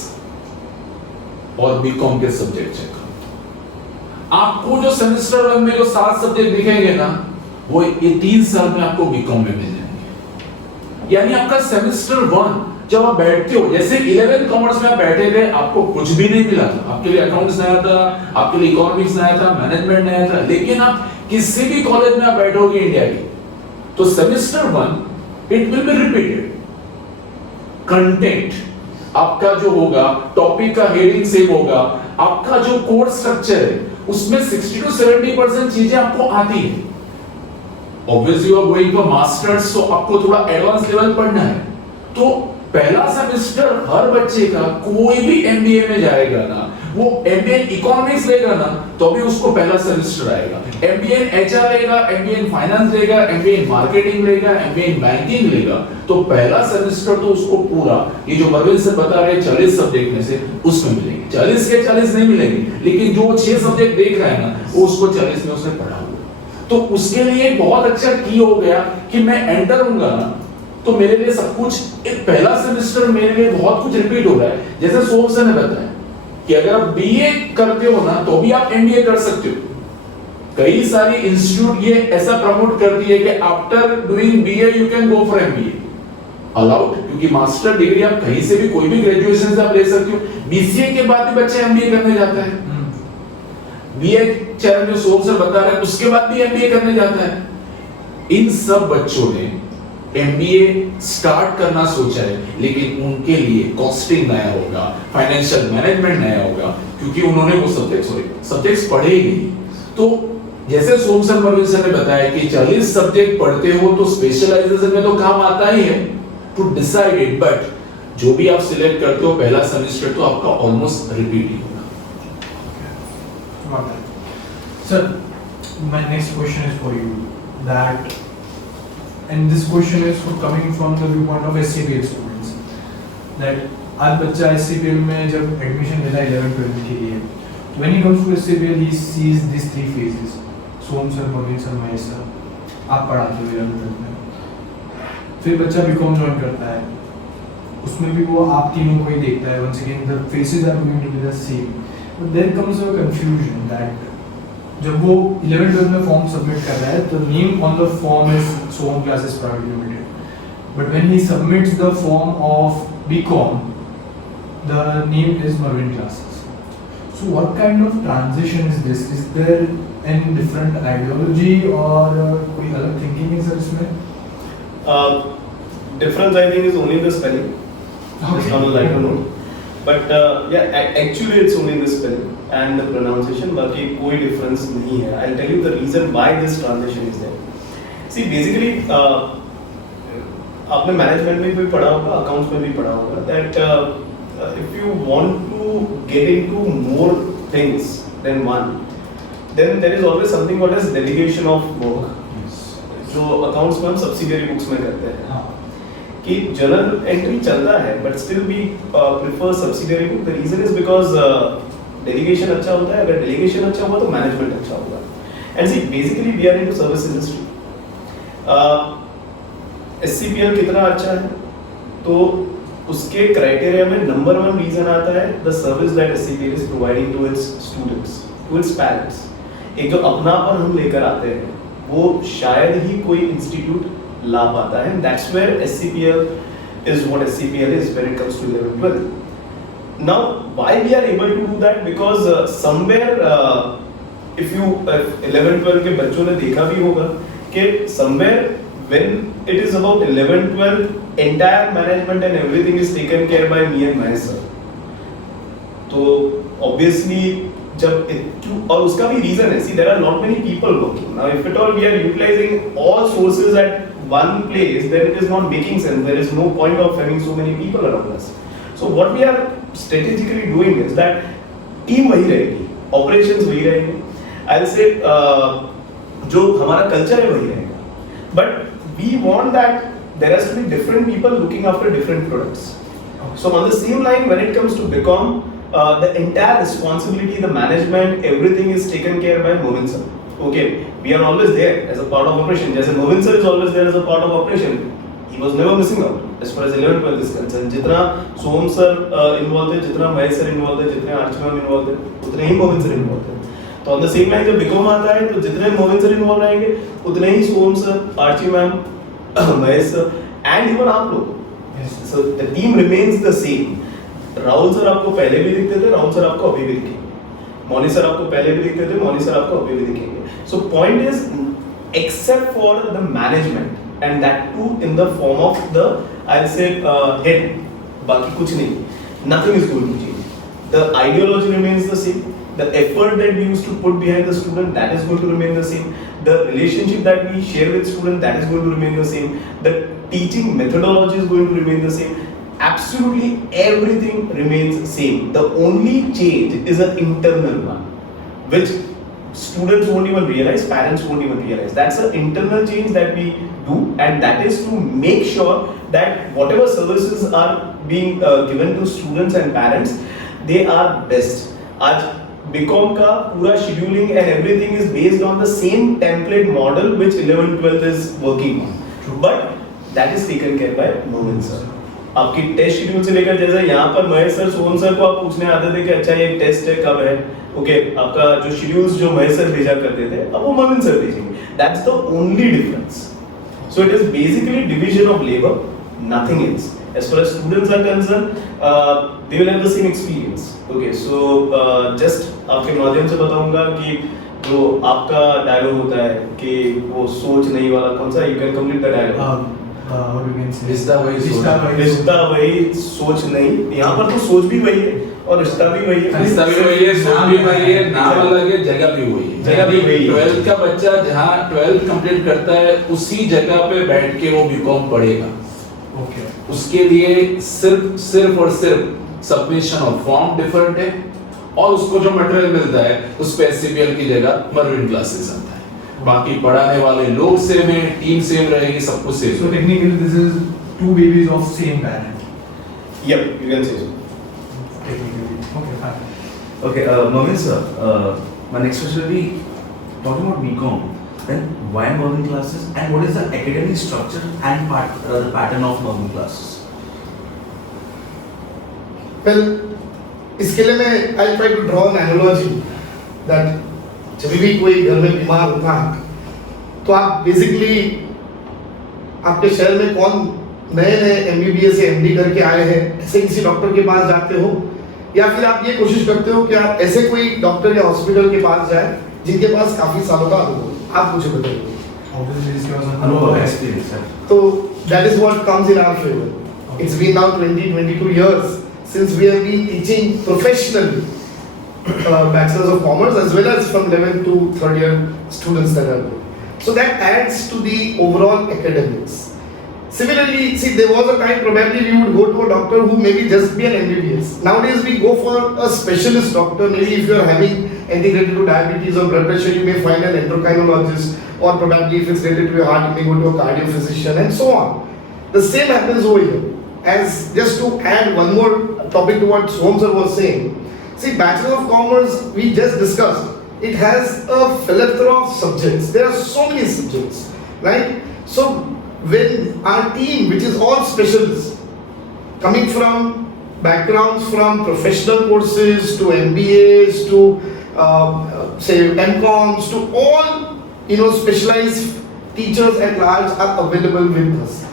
और बीकॉम के सब्जेक्ट चेक करो. आपको जो सेमेस्टर 1 में जो 7 सब्जेक्ट दिखेंगे ना, वो ये 3 साल में आपको बीकॉम में मिल जाएंगे. यानी आपका सेमेस्टर 1 जब आप बैठते हो, जैसे 11th कॉमर्स में आप बैठे थे, आपको कुछ भी नहीं मिला था. आपके लिए अकाउंट्स नया था, आपके लिए इकोनॉमिक्स नया था, मैनेजमेंट नया था. लेकिन आप किसी भी कॉलेज में आप बैठोगे इंडिया की, तो semester 1 it will be repeated. Content आपका जो होगा, टॉपिक का हेडिंग सेम होगा, आपका जो कोर्स स्ट्रक्चर है उसमें 60 to 70% चीजें आपको आती है. Obviously you are going for masters, तो आपको थोड़ा एडवांस लेवल पढ़ना है. तो पहला सेमेस्टर हर बच्चे का, कोई भी एमबीए में जाएगा ना, वो एमबीए इकोनॉमिक्स लेगा ना, तो भी उसको पहला सेमेस्टर आएगा. एमबीए एचआर लेगा, एमबीए फाइनेंस लेगा, एमबीए मार्केटिंग लेगा, एमबीए बैंकिंग लेगा, तो पहला सेमेस्टर तो उसको पूरा ये जो मरविन सर बता रहे 40 सब्जेक्ट में से उसमें मिलेंगे. 40 के 40 नहीं मिलेंगे, लेकिन जो 6 सब्जेक्ट देख रहा है ना, वो उसको 40 में उसने पढ़ा हुआ. तो उसके लिए बहुत अच्छा की हो गया कि मैं एंटर होऊंगा ना, तो मेरे लिए सब कुछ एक पहला सेमेस्टर मेरे लिए बहुत कुछ रिपीट हो रहा है. जैसे सोम सर ने बताया कि अगर आप बीए करते हो ना, तो भी आप एमबीए कर सकते हो. कई सारी इंस्टीट्यूट ये ऐसा प्रमोट करती है कि after doing BA you can go for MBA allowed, क्योंकि मास्टर डिग्री आप कहीं से भी, कोई भी ग्रेजुएशन से आप ले सकते हो. बीसीए के बाद भी बच्चे एमबीए करने जाते हैं. बीए चाहे जो सोम सर बता रहे हैं उसके बाद भी एमबीए करने जाता है. इन सब बच्चों ने एमबीए स्टार्ट करना सोचा है, लेकिन उनके लिए कॉस्टिंग नया होगा, फाइनेंशियल मैनेजमेंट नया होगा, क्योंकि उन्होंने वो सब्जेक्ट्स पढ़े ही नहीं. तो जैसे सोम सर मरविन सर ने बताया कि 40 सब्जेक्ट पढ़ते हो तो स्पेशलाइजेशन में तो काम आता ही है टू डिसाइड इट. बट जो भी आप सिलेक्ट करते हो पहला सेमेस्टर तो आपका ऑलमोस्ट रिपीट ही होगा. Sir, my next question is for you. That, and this question is coming from the viewpoint of SCPL students. That आज बच्चा SCPL में जब एडमिशन लेता है 11th-12th के लिए, when he comes to SCPL he sees these 3 phases. Som sir, Marvin sir, Mahesh sir, आप पढ़ाते हो 11th-12th में. फिर बच्चा बीकॉम ज्वाइन करता है, उसमें भी वो आप तीनों को ही देखता है. Once again the phases are going to be the same. But there comes a confusion that जब वो 11th-12th में फॉर्म सबमिट कर रहा है, तो name on the form is Som classes private limited. But when he submits the form of BCom, the name is Marvin classes. So what kind of transition is this? Is there any different ideology और कोई अलग thinking है sir इसमें? difference I think is only in the spelling. Just on a lighter note. But yeah, actually it's only in the spelling and the pronunciation. बाकी कोई difference नहीं है. I'll tell you the reason why this transition is there. See, basically आपने management में भी पढ़ा होगा, accounts में भी पढ़ा होगा that if you want to get into more things than one, then there is always something called as delegation of work. जो अकाउंट्स में हम सब्सिडियरी बुक्स में करते हैं कि जर्नल एंट्री चलता है but still we prefer subsidiary book. The reason is because delegation अच्छा होता है. अगर डेलीगेशन अच्छा हुआ तो मैनेजमेंट अच्छा होगा. And see basically we are into service industry. SCPL कितना अच्छा है तो उसके क्राइटेरिया में नंबर 1 रीजन आता है the service that SCPL is providing to its students, to its parents. एक जो अपनापन हम लेकर आते हैं वो शायद ही कोई इंस्टीट्यूट ला पाता है. That's where SCPL is what SCPL is when it comes to 11-12. Now, why we are able to do that? Because somewhere, if you 11-12 के बच्चों ने देखा भी होगा कि somewhere when it is about 11-12, entire management and everything is taken care by me and my sir. तो obviously जब और उसका भी रीजन है. See, there are not many people working. Now, if at all we are utilizing all sources at one place, then it is not making sense. There is no point of having so many people around us. So what we are strategically doing is that team वही रहेगी, operations वही रहेंगे. I'll say जो हमारा culture है वही रहेगा. But we want that there has to be different people looking after different products. So on the same line, when it comes to BCom, the entire responsibility, the management, everything is taken care by Momin sir. Okay, we are always there as a part of operation. Just as Momin sir is always there as a part of operation. He was never missing out as far as 11-12 is concerned. जितना सोम sir involved है, जितना Mahesh sir involved है, जितने Archie ma'am involved है, उतने ही मोमिन sir involved है. तो on the same line जब BCom आता है तो जितने मोमिन सर involved रहेंगे, उतने ही Som sir, Archie ma'am, Mahesh sir and even आप लोग. So the team remains the same. Rahul sir आपको पहले भी दिखते थे, राहुल सर आपको अभी भी दिखेंगे. मौनी सर आपको पहले भी दिखते थे, मौनी सर आपको अभी भी दिखेंगे. So point is, except for the management, and that too in the form of the, I'll say, head, बाकी कुछ नहीं. Nothing is going to change. The ideology remains the same. The effort that we used to put behind the student, that is going to remain the same. The relationship that we share with student, that is going to remain the same. The teaching methodology is going to remain the same. Absolutely everything remains same. The only change is an internal one, which students won't even realize, parents won't even realize. That's an internal change that we do, and that is to make sure that whatever services are being given to students and parents, they are best. आज BCom का पूरा scheduling and everything is based on the same template model which 11-12 is working on. But that is taken care by Momin sir. आपकी test schedule से लेकर जैसे यहाँ पर Mahesh sir, Sohan sir को आप पूछने आते थे कि अच्छा ये टेस्ट है कब है, ओके आपका जो शेड्यूल्स जो महेश सर भेजा करते थे अब वो मोमिन सर भेजेंगे. That's the only difference. So it is basically division of labour, nothing else. As far as students are concern, they will have the same experience. Okay, so just आपके माध्यम से बताऊंगा कि जो आपका डायलॉग होता है कि वो सोच नहीं वाला कौन सा, you can complete the dialogue. रिश्ता वही सोच नहीं. यहाँ पर तो सोच भी वही है और रिश्ता भी वही है. रिश्ता भी वही है, सोच भी वही है, नाम अलग है, जगह भी वही है. जगह भी वही है. 12th का बच्चा जहाँ 12th कंप्लीट करता है उसी जगह पे बैठ के वो बीकॉम पढ़ेगा. Okay. उसके लिए सिर्फ और सिर्फ सबमिशन ऑफ फॉर्म डिफरेंट है और उसको जो मटेरियल मिलता है उस पे एससीपीएल की जगह मरविन क्लासेस आता है. बाकी पढ़ाने वाले लोग सेम है, टीम सेम रहेगी, सब कुछ same. So technically this is two babies of same parent. Yep, you can say so. Technically. Okay, fine. Okay, Momin sir, my next question will be talking about BCom. Then why Momin classes and what is the academic structure and the pattern of Momin classes? Well, इसके लिए मैं I'll try to draw an analogy that जब भी कोई घर में बीमार होता है तो आप बेसिकली आपके शहर में कौन नए MBBS या MD करके आए हैं ऐसे किसी डॉक्टर के पास जाते हो, या फिर आप ये कोशिश करते हो कि आप ऐसे कोई डॉक्टर या हॉस्पिटल के पास जाए जिनके पास काफी सालों का अनुभव. आप मुझे बताइए. Obviously this was अनुभव एक्सपीरियंस है. तो that is what comes in our favor. It's been now 22 years since we have been teaching professionally bachelors of commerce as well as from 11th to 3rd year students that are there. So that adds to the overall academics. Similarly, see, there was a time probably we would go to a doctor who maybe just be an MBBS. Nowadays we go for a specialist doctor. Maybe if you are having anything related to diabetes or blood pressure, you may find an endocrinologist, or probably if it's related to your heart, you may go to a cardio-physician and so on. The same happens over here. As just to add one more topic to what Som sir was saying, see, Bachelor of Commerce we just discussed. It has a plethora of subjects. There are so many subjects, right? So when our team, which is all specialists, coming from backgrounds from professional courses to MBAs to say MComs to all specialized teachers at large are available with us,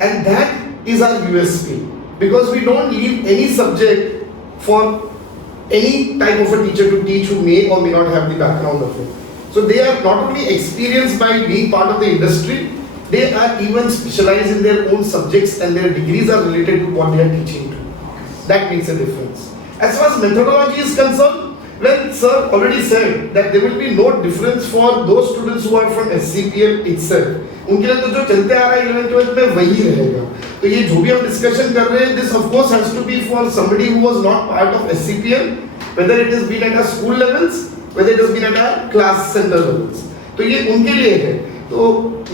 and that is our USP, because we don't leave any subject for any type of a teacher to teach who may or may not have the background of it. So they are not only experienced by being part of the industry, they are even specialized in their own subjects, and their degrees are related to what they are teaching to. That makes a difference. As far as methodology is concerned, well, sir already said that there will be no difference for those students who are from SCPL itself. उनके लिए तो जो चलते आ रहा है 11th 12th में वही रहेगा. तो ये जो भी हम डिस्कशन कर रहे हैं, this of course has to be for somebody who was not part of SCPL, whether it has been at our school levels, whether it has been at our class center levels. तो ये उनके लिए है. तो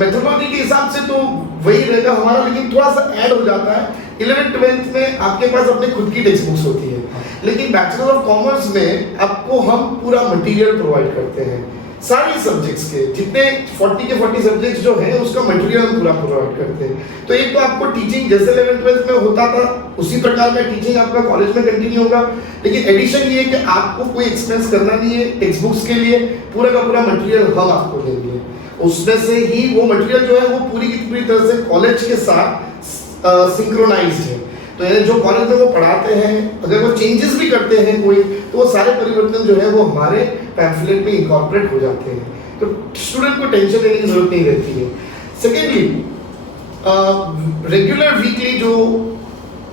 methodology के हिसाब से तो वही रहेगा हमारा, लेकिन थोड़ा सा ऐड हो जाता है. 11th 12th में आपके पास अपने खुद की टेक्स्ट बुक्स होती है, लेकिन बैचलर ऑफ कॉमर्स में आपको हम पूरा मटेरियल प्रोवाइड करते हैं. सारे सब्जेक्ट्स के जितने 40 के 40 सब्जेक्ट्स जो हैं उसका मटेरियल हम पूरा प्रोवाइड करते हैं. तो एक तो आपको टीचिंग जैसे 11th 12th में होता था उसी प्रकार का टीचिंग आपका कॉलेज में कंटिन्यू होगा, लेकिन एडिशन ये है कि आपको कोई एक्सपेंस करना नहीं है. टेक्स्ट बुक्स के लिए पूरा का पूरा मटेरियल हम आपको देंगे. उसमें से ही वो मटेरियल जो है वो पूरी की पूरी तरह से कॉलेज के साथ सिंक्रोनाइज्ड है. तो ये जो कॉलेज में वो पढ़ाते हैं, अगर वो चेंजेस भी करते हैं कोई, तो वो सारे परिवर्तन जो है वो हमारे पैम्फलेट में इनकॉर्पोरेट हो जाते हैं. तो स्टूडेंट को टेंशन लेने की जरूरत नहीं रहती है. सेकेंडली, रेगुलर वीकली जो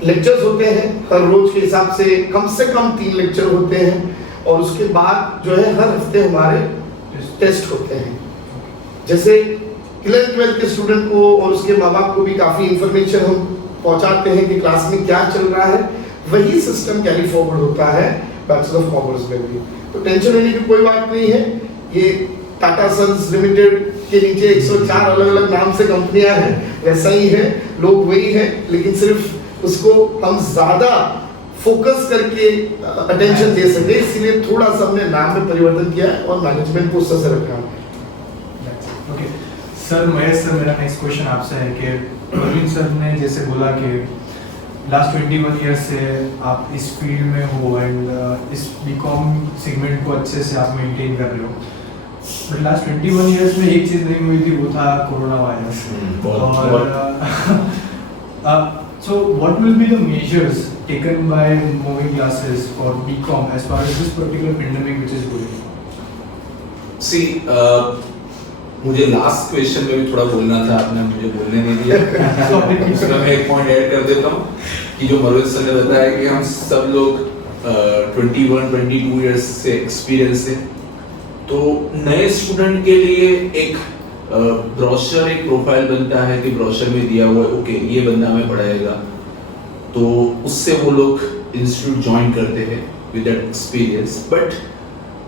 लेक्चर्स होते हैं हर रोज के हिसाब से कम 3 लेक्चर होते हैं, और उसके बाद जो है हर हफ्ते हमारे टेस्ट होते हैं. जैसे 11th 12th के स्टूडेंट को और उसके माँ बाप को भी काफ़ी इंफॉर्मेशन हम पहुंचाते हैं कि क्लास में क्या चल रहा है. वही सिस्टम कैरी फॉरवर्ड होता है बैचलर ऑफ कॉमर्स में भी. तो टेंशन लेने की कोई बात नहीं है. ये टाटा सन्स लिमिटेड के नीचे 104 अलग अलग नाम से कंपनियां हैं, वैसा ही है, लोग वही है, लेकिन सिर्फ उसको हम ज़्यादा फोकस करके अटेंशन दे सके, इसलिए थोड़ा सा हमने नाम में परिवर्तन किया है और मैनेजमेंट को उससे रखा है. ओके सर, महेश सर, मेरा नेक्स्ट क्वेश्चन आपसे है कि प्रवीण सर ने जैसे बोला कि लास्ट 21 ईयर्स से आप इस फील्ड में हो एंड इस बीकॉम सेगमेंट को अच्छे से आप मेंटेन कर रहे हो, बट लास्ट 21 ईयर्स में एक चीज़ नहीं हुई थी, वो था कोरोना वायरस. और so what will be the measures taken by moving classes for BCom as far as this particular pandemic which is going on? See, मुझे लास्ट क्वेश्चन में भी थोड़ा बोलना था, आपने मुझे बोलने नहीं दिया. इसमें मैं एक पॉइंट ऐड कर देता हूँ कि जो मरोज सर ने बताया कि हम सब लोग 21-22 इयर्स से एक्सपीरियंस है, तो नए स्टूडेंट के लिए एक ब्रोशर, एक प्रोफाइल बनता है कि ब्रोशर में दिया हुआ है ओके ये बंदा हमें पढ़ाएगा, तो उससे वो लोग इंस्टीट्यूट ज्वाइन करते हैं विद दैट एक्सपीरियंस. बट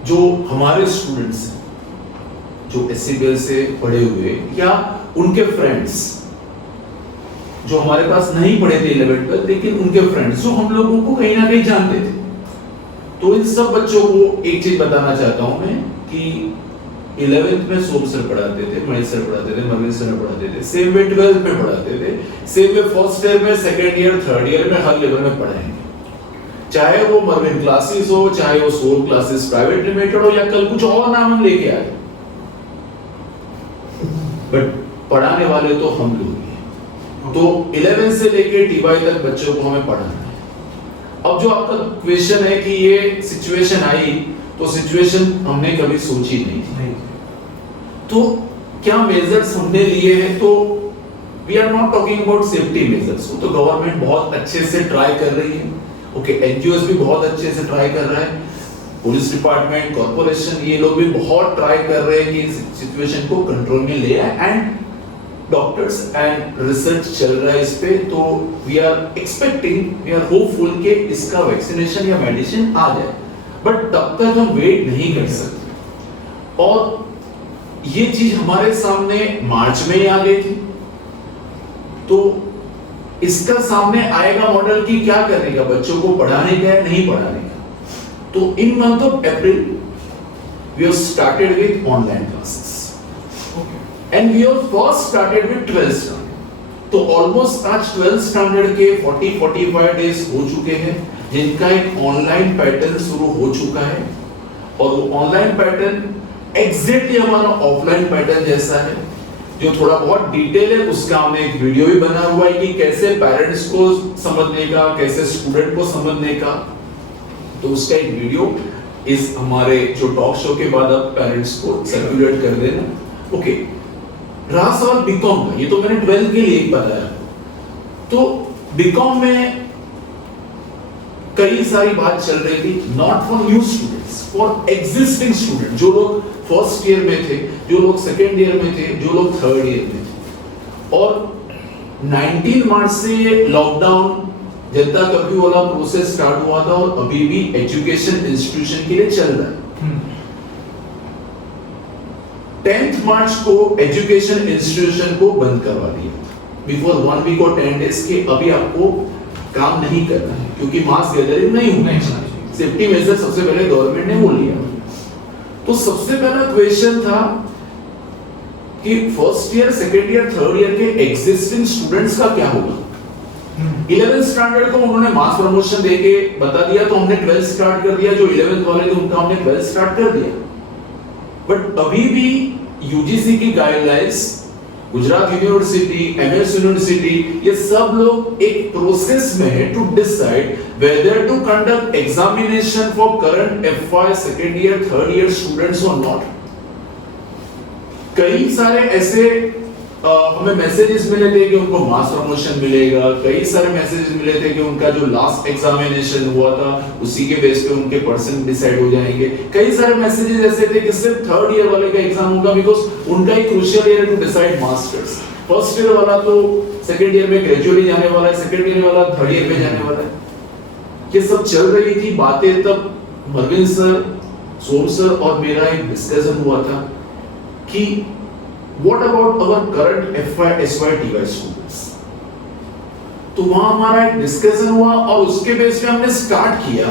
जो हमारे स्टूडेंट्स हैं जो SCPL से पढ़े हुए या उनके फ्रेंड्स जो हमारे पास नहीं पढ़े थे 11th 12th, लेकिन उनके फ्रेंड्स जो हम लोगों को कहीं ना कहीं जानते थे, तो इन सब बच्चों को एक चीज बताना चाहता हूं मैं कि 11th में सोम सर पढ़ाते थे, महेश सर पढ़ाते थे, मरविन सर पढ़ाते थे, सेम वे 12th में पढ़ाते थे, सेम वे फर्स्ट ईयर में, सेकंड ईयर, थर्ड ईयर में, हर लेवल में पढ़ाएंगे. चाहे वो मरविन क्लासेस हो, चाहे वो सोम क्लासेस प्राइवेट लिमिटेड हो, या कल कुछ और नाम हम लेके आए, बट पढ़ाने वाले तो हम लोग हैं. तो 11 से लेके TY तक बच्चों को हमें पढ़ाना है. अब जो आपका क्वेश्चन है कि ये सिचुएशन आई, तो सिचुएशन हमने कभी सोची नहीं थी. तो क्या मेजर्स हमने लिए हैं, तो we are not talking about safety measures, तो गवर्नमेंट बहुत अच्छे से ट्राई कर रही है, ओके, एनजीओस भी बहुत अच्छे से ट्राई कर रहा है, पुलिस डिपार्टमेंट, कॉर्पोरेशन, ये लोग भी बहुत ट्राई कर रहे हैं कि इस सिचुएशन को कंट्रोल में ले आए, एंड डॉक्टर्स एंड रिसर्च चल रहा है इस पे, तो we are expecting, we are hopeful कि इसका वैक्सीनेशन या मेडिसिन आ जाए, बट तब तक हम वेट नहीं कर सकते। और ये चीज हमारे सामने मार्च में ही आ गई थी, तो इसका सामने आएगा मॉडल की क्या करने का, बच्चों को पढ़ाने का है नहीं पढ़ाने का। तो in month of April we have started with online classes, and we have first started with 12th standard. तो ऑलमोस्ट आज 12th स्टैंडर्ड के 40-45 डेज हो चुके हैं जिनका एक ऑनलाइन पैटर्न शुरू हो चुका है, और वो ऑनलाइन पैटर्न एग्जैक्टली हमारा ऑफलाइन पैटर्न जैसा है। जो थोड़ा बहुत डिटेल है उसका हमने एक वीडियो भी बना हुआ है कि कैसे पेरेंट्स को समझने का, कैसे स्टूडेंट को समझने का, तो उसका एक वीडियो इस हमारे जो टॉक शो के बाद अब पेरेंट्स को सर्कुलेट कर देना, ओके। रहा सवाल बीकॉम का, ये तो मैंने 12th के लिए बताया। तो बीकॉम में कई सारी बात चल रही थी, not for new students, for existing student, जो लोग फर्स्ट ईयर में थे, जो लोग सेकेंड ईयर में थे, जो लोग थर्ड ईयर में थे। और 19 मार्च से लॉकडाउन, जनता कर्फ्यू वाला प्रोसेस स्टार्ट हुआ था, और अभी भी एजुकेशन इंस्टीट्यूशन के लिए चल रहा है। 10th मार्च को एजुकेशन इंस्टीट्यूशन को बंद करवा दिया था, बिफोर 1 वीक और 10 डेज के अभी आपको काम नहीं करना है, क्योंकि मास गैदरिंग नहीं होनी चाहिए, सेफ्टी मेजर सबसे पहले गवर्नमेंट ने वो लिया। तो सबसे पहला क्वेश्चन था कि first year, second year, third year के एग्जिस्टिंग स्टूडेंट्स का क्या होगा। 11th स्टैंडर्ड को उन्होंने मास प्रमोशन देके बता दिया, तो हमने 12th स्टार्ट कर दिया, जो 11th वाले थे उनका हमने 12th स्टार्ट कर दिया। बट अभी भी यूजीसी की guidelines, Gujarat university, MS university, ये सब लोग एक प्रोसेस में है to decide whether to conduct examination for current FY second year, third year students और नॉट। कई सारे ऐसे हमें मैसेजेस मिले थे कि उनको मास प्रमोशन मिलेगा, कई सारे मैसेजेस मिले थे कि उनका जो लास्ट एग्जामिनेशन हुआ था उसी के बेस पे उनके परसेंट डिसाइड हो जाएंगे। कई सारे मैसेजेस ऐसे थे कि सिर्फ थर्ड ईयर वाले का एग्जाम होगा, बिकॉज उनका एक क्रूशियल ईयर है to decide masters. First year वाला तो सेकंड ईयर में ग्रेजुअली जाने वाला है, सेकंड ईयर वाला थर्ड ईयर में जाने वाला है। ये सब चल रही थी बातें, तब मरविन सर, सोम सर और मेरा एक डिस्कशन हुआ था कि What about our current FY, SY, TY students? तो वहां हमारा एक डिस्कशन हुआ और उसके बेस पे हमने स्टार्ट किया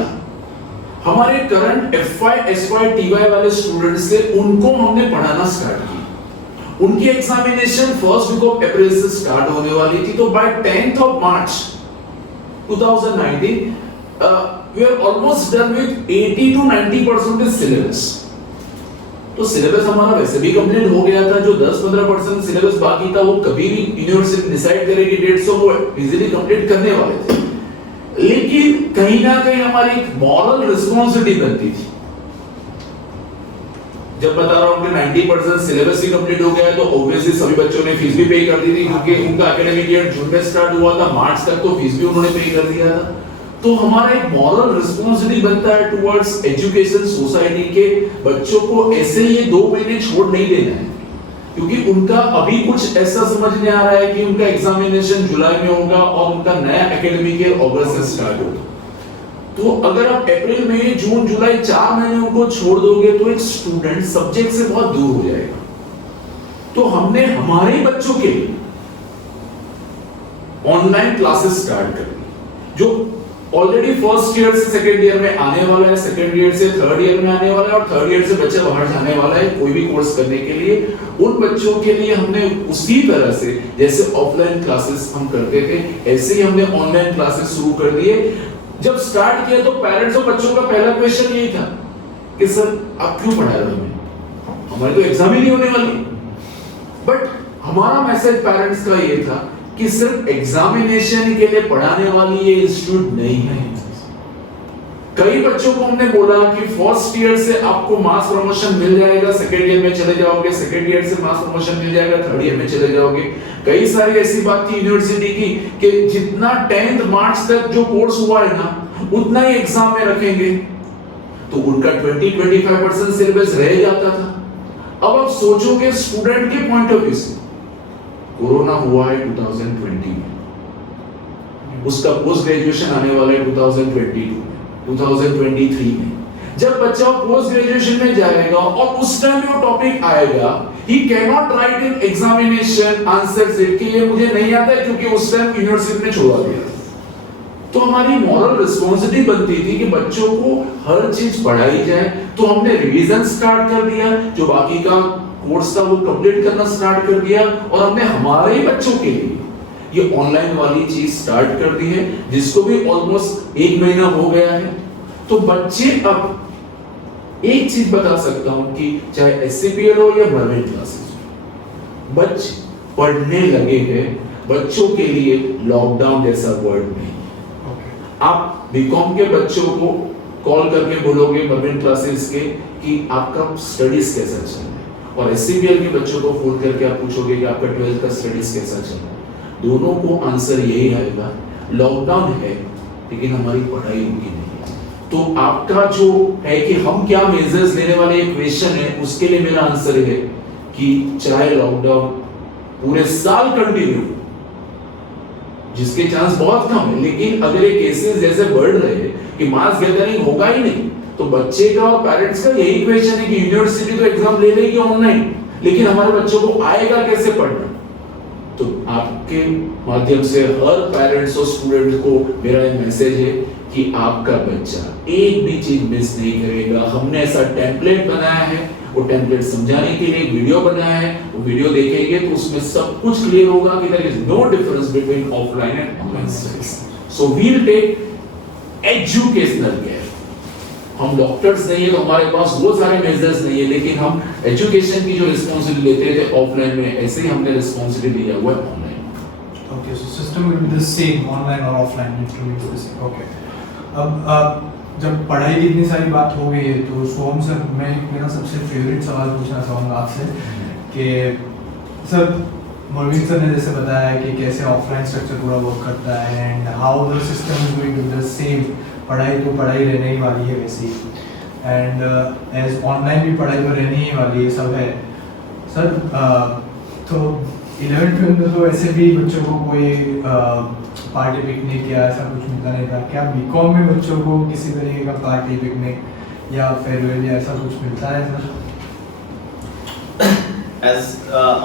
हमारे करंट FY, SY, TY वाले स्टूडेंट्स से, उनको हमने पढ़ाना स्टार्ट किया। उनकी examination first week of April से स्टार्ट होने वाली थी, तो बाय 10th of March 2019 we are almost done with 80 to 90% syllabus. तो सिलेबस हमारा वैसे भी कंप्लीट हो गया था, जो 10-15% सिलेबस बाकी था वो कभी भी यूनिवर्सिटी डिसाइड करेगी डेट, सो वो इजीली कंप्लीट करने वाले थे। लेकिन कहीं ना कहीं हमारी एक मॉरल रिस्पांसिबिलिटी बनती थी। जब बता रहा हूं कि 90% सिलेबस ही कंप्लीट हो गया है, तो ऑब्वियसली सभी बच्चों ने फीस भी पे कर दी थी, क्योंकि उनका एकेडमिक ईयर जून में स्टार्ट हुआ था, मार्च तक तो फीस भी उन्होंने पे कर दिया था। तो हमारा एक मॉरल रिस्पांसिबिलिटी बनता है टुवर्ड्स एजुकेशन सोसाइटी के बच्चों को ऐसे ये 2 महीने छोड़ नहीं देना है, क्योंकि उनका अभी कुछ ऐसा समझ में आ रहा है कि उनका एग्जामिनेशन जुलाई में होगा और उनका नया एकेडमिक ईयर अगस्त से स्टार्ट होगा। तो अगर आप अप्रैल, मई, जून, जुलाई 4 महीने उनको छोड़ दोगे तो एक स्टूडेंट सब्जेक्ट से बहुत दूर हो जाएगा। तो हमने हमारे बच्चों के लिए ऑनलाइन क्लासेस स्टार्ट कर दी, जो ऑलरेडी फर्स्ट ईयर से सेकंड ईयर में आने वाला है, सेकंड ईयर से थर्ड ईयर में आने वाला है, और थर्ड ईयर से बच्चा बाहर जाने वाला है कोई भी कोर्स करने के लिए। उन बच्चों के लिए हमने उसी तरह से जैसे ऑफलाइन क्लासेस हम करते थे, ऐसे ही हमने ऑनलाइन क्लासेस शुरू कर दिए। जब स्टार्ट किया तो पेरेंट्स और बच्चों का पहला क्वेश्चन यही था कि सर आप क्यों पढ़ा रहे हो हमें, हमारी तो एग्जाम ही नहीं होने वाली। बट हमारा मैसेज पेरेंट्स का ये था कि सिर्फ एग्जामिनेशन के लिए पढ़ाने वाली ये इंस्टीट्यूट नहीं है। कई बच्चों को हमने बोला कि फर्स्ट ईयर से आपको मास प्रमोशन मिल जाएगा, सेकेंड ईयर में चले जाओगे, सेकेंड ईयर से मास प्रमोशन मिल जाएगा, थर्ड ईयर में चले जाओगे। कई सारी ऐसी बात थी यूनिवर्सिटी की कि जितना 10th मार्च तक जो कोर्स हुआ है ना, उतना ही एग्जाम में रखेंगे, तो उनका 20-25% सिलेबस रह जाता था। अब आप सोचोगे स्टूडेंट के पॉइंट ऑफ व्यू से, कोरोना हुआ है 2020 में, उसका पोस्ट ग्रेजुएशन आने वाला है 2022 2023 में। जब बच्चा पोस्ट ग्रेजुएशन में जाएगा और उस टाइम वो टॉपिक आएगा, he cannot write in examination answer sheet कि ये मुझे नहीं आता है क्योंकि उस टाइम यूनिवर्सिटी ने छोड़ा दिया। तो हमारी मॉरल रिस्पॉन्सिबिलिटी बनती थी कि बच्चों को हर चीज पढ़ाई जाए। तो हमने रिवीजन स्टार्ट कर दिया, जो बाकी का कोर्स था वो कंप्लीट करना स्टार्ट कर दिया, और हमने हमारे बच्चों के लिए ये ऑनलाइन वाली चीज स्टार्ट कर दी है, जिसको भी ऑलमोस्ट 1 महीना हो गया है। तो बच्चे, अब एक चीज बता सकता हूं कि चाहे एससीपीएल हो या मर्मेंट क्लासेस, बच्चे पढ़ने लगे हैं। बच्चों के लिए लॉकडाउन जैसा वर्ड नहीं। आप बीकॉम के बच्चों को कॉल करके बोलोगे मर्मेंट क्लासेस के कि आपका स्टडीज कैसा चल रहा है, और एससीपीएल के बच्चों को फोन करके आप पूछोगे कि आपका 12th का स्टडीज कैसा चल रहा है, दोनों को आंसर यही आएगा, लॉकडाउन है लेकिन हमारी पढ़ाई रुकी नहीं है। तो आपका जो है कि हम क्या मेजर्स लेने वाले एक क्वेश्चन है, उसके लिए मेरा आंसर है कि चाहे लॉकडाउन पूरे साल कंटिन्यू, जिसके चांस बहुत कम है, लेकिन अगर ये केसेस जैसे बढ़ रहे हैं कि मास गैदरिंग होगा ही नहीं, तो बच्चे का और पेरेंट्स का यही क्वेश्चन है कि यूनिवर्सिटी तो एग्जाम ले लेगी ऑनलाइन, लेकिन हमारे बच्चों को आएगा कैसे पढ़ना। तो आपके माध्यम से हर पेरेंट्स और स्टूडेंट को मेरा एक मैसेज है कि आपका बच्चा एक भी चीज मिस नहीं करेगा। हमने ऐसा टेम्पलेट बनाया है, वो टेम्पलेट समझाने के लिए एक वीडियो बनाया है, वो वीडियो देखेंगे तो उसमें सब कुछ क्लियर होगा कि there is no difference between offline and online studies. So we will take educational care. हम डॉक्टर्स नहीं है तो हमारे पास वो सारे मेजर्स नहीं है, लेकिन हम एजुकेशन की जो रिस्पांसिबिलिटी लेते थे ऑफलाइन में, ऐसे ही हमने रिस्पांसिबिलिटी लिया हुआ है online. Okay, so system will be the same, online or offline, it will be the same. Okay. अब जब पढ़ाई की इतनी सारी बात हो गई है, तो सोम सर, मैं मेरा सबसे फेवरेट सवाल पूछना चाहूँगा आपसे कि सर, मोरविन सर ने जैसे बताया कि कैसे ऑफलाइन स्ट्रक्चर पूरा वर्क करता है and how the system is going to be the same. पढ़ाई तो पढ़ाई रहने ही वाली है वैसे ही, एंड एज ऑनलाइन भी पढ़ाई तो रहने ही वाली है, सब है सर। तो 11th में तो ऐसे भी बच्चों को कोई पार्टी पिकनिक या ऐसा कुछ मिलता नहीं था। क्या बीकॉम में बच्चों को किसी तरीके का पार्टी पिकनिक या फेयरवेल या ऐसा कुछ मिलता है सर?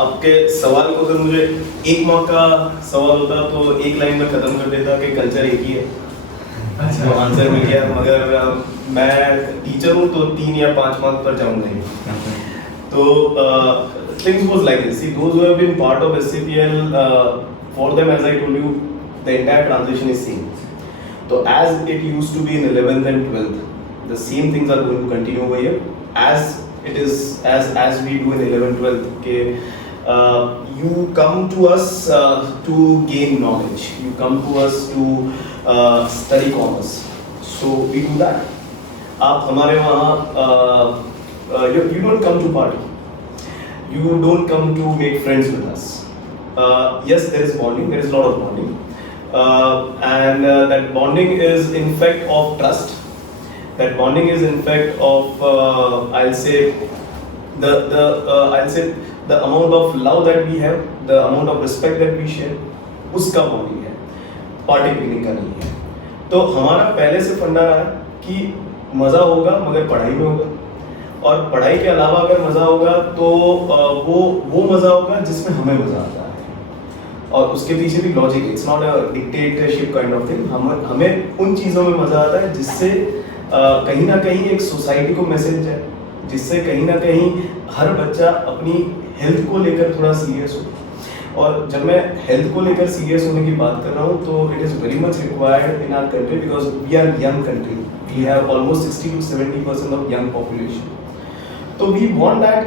आपके सवाल को अगर मुझे एक मार्क का सवाल होता तो एक लाइन में खत्म कर देता कि कल्चर एक ही है। अच्छा, तो आंसर मिल गया, मगर मैं टीचर हूँ तो 3 या 5 मार्क पर जाऊंगा ही। तो things was like this. See, those who have been part of SCPL, for them, as I told you, the entire transition is same. So as it used to be in 11th and 12th, the same things are going to continue over here. As it is, as we do in 11th, 12th. Okay, you come to us to gain knowledge. You come to us to study commerce. So we do that. आप हमारे वहाँ you don't come to party. You don't come to make friends with us. Yes, there is bonding. There is a lot of bonding, and that bonding is in fact of trust. That bonding is in fact of I'll say the amount of love that we have, the amount of respect that we share. उसका bonding है, party picnic का नहीं है। तो हमारा पहले से फंडा रहा है कि मजा होगा मगर पढ़ाई में होगा, और पढ़ाई के अलावा अगर मजा होगा तो वो मजा होगा जिसमें हमें मजा आता है। और उसके पीछे भी logic, it's not a dictatorship kind of thing. हमें उन चीज़ों में मजा आता है जिससे कहीं ना कहीं एक सोसाइटी को मैसेज जाए, जिससे कहीं ना कहीं हर बच्चा अपनी हेल्थ को लेकर थोड़ा सीरियस हो। और जब मैं हेल्थ को लेकर सीरियस होने की बात कर रहा हूँ तो it is very much required in our country, because we are young country, we have almost 60 to 70% of young population. So we want that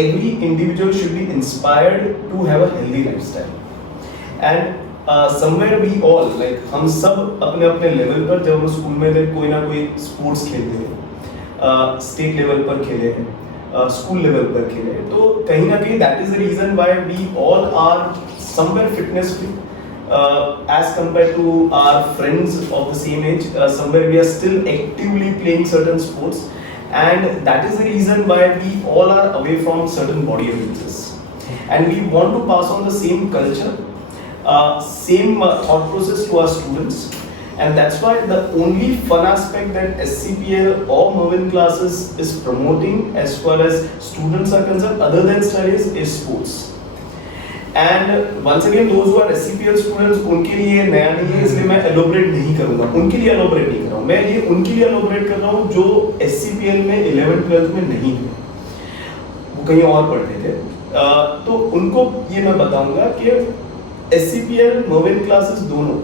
every individual should be inspired to have a healthy lifestyle, and somewhere we all like हम सब अपने अपने level पर जब हम school में थे कोई ना कोई स्पोर्ट्स खेलते थे, स्टेट लेवल पर खेले हैं, स्कूल लेवल पर खेले हैं, तो कहीं ना कहीं that is the reason why we all are somewhere fitness fit as compared to our friends of the same age. Somewhere we are still actively playing certain sports, and that is the reason why we all are away from certain body images, and we want to pass on the same culture, same thought process to our students, and that's why the only fun aspect that SCPL or Mervyn classes is promoting as far as students are concerned other than studies is sports. And once again those who are SCPL students उनके लिए नया नहीं है, इसलिए मैं elaborate नहीं करूंगा, उनके लिए एलोबरेट नहीं कर रहा हूँ, मैं ये उनके लिए एलोबरेट कर रहा हूँ जो SCPL में 11th-12th में नहीं थे, वो कहीं और पढ़ते थे, तो उनको ये मैं बताऊंगा कि SCPL Mervyn क्लासेस दोनों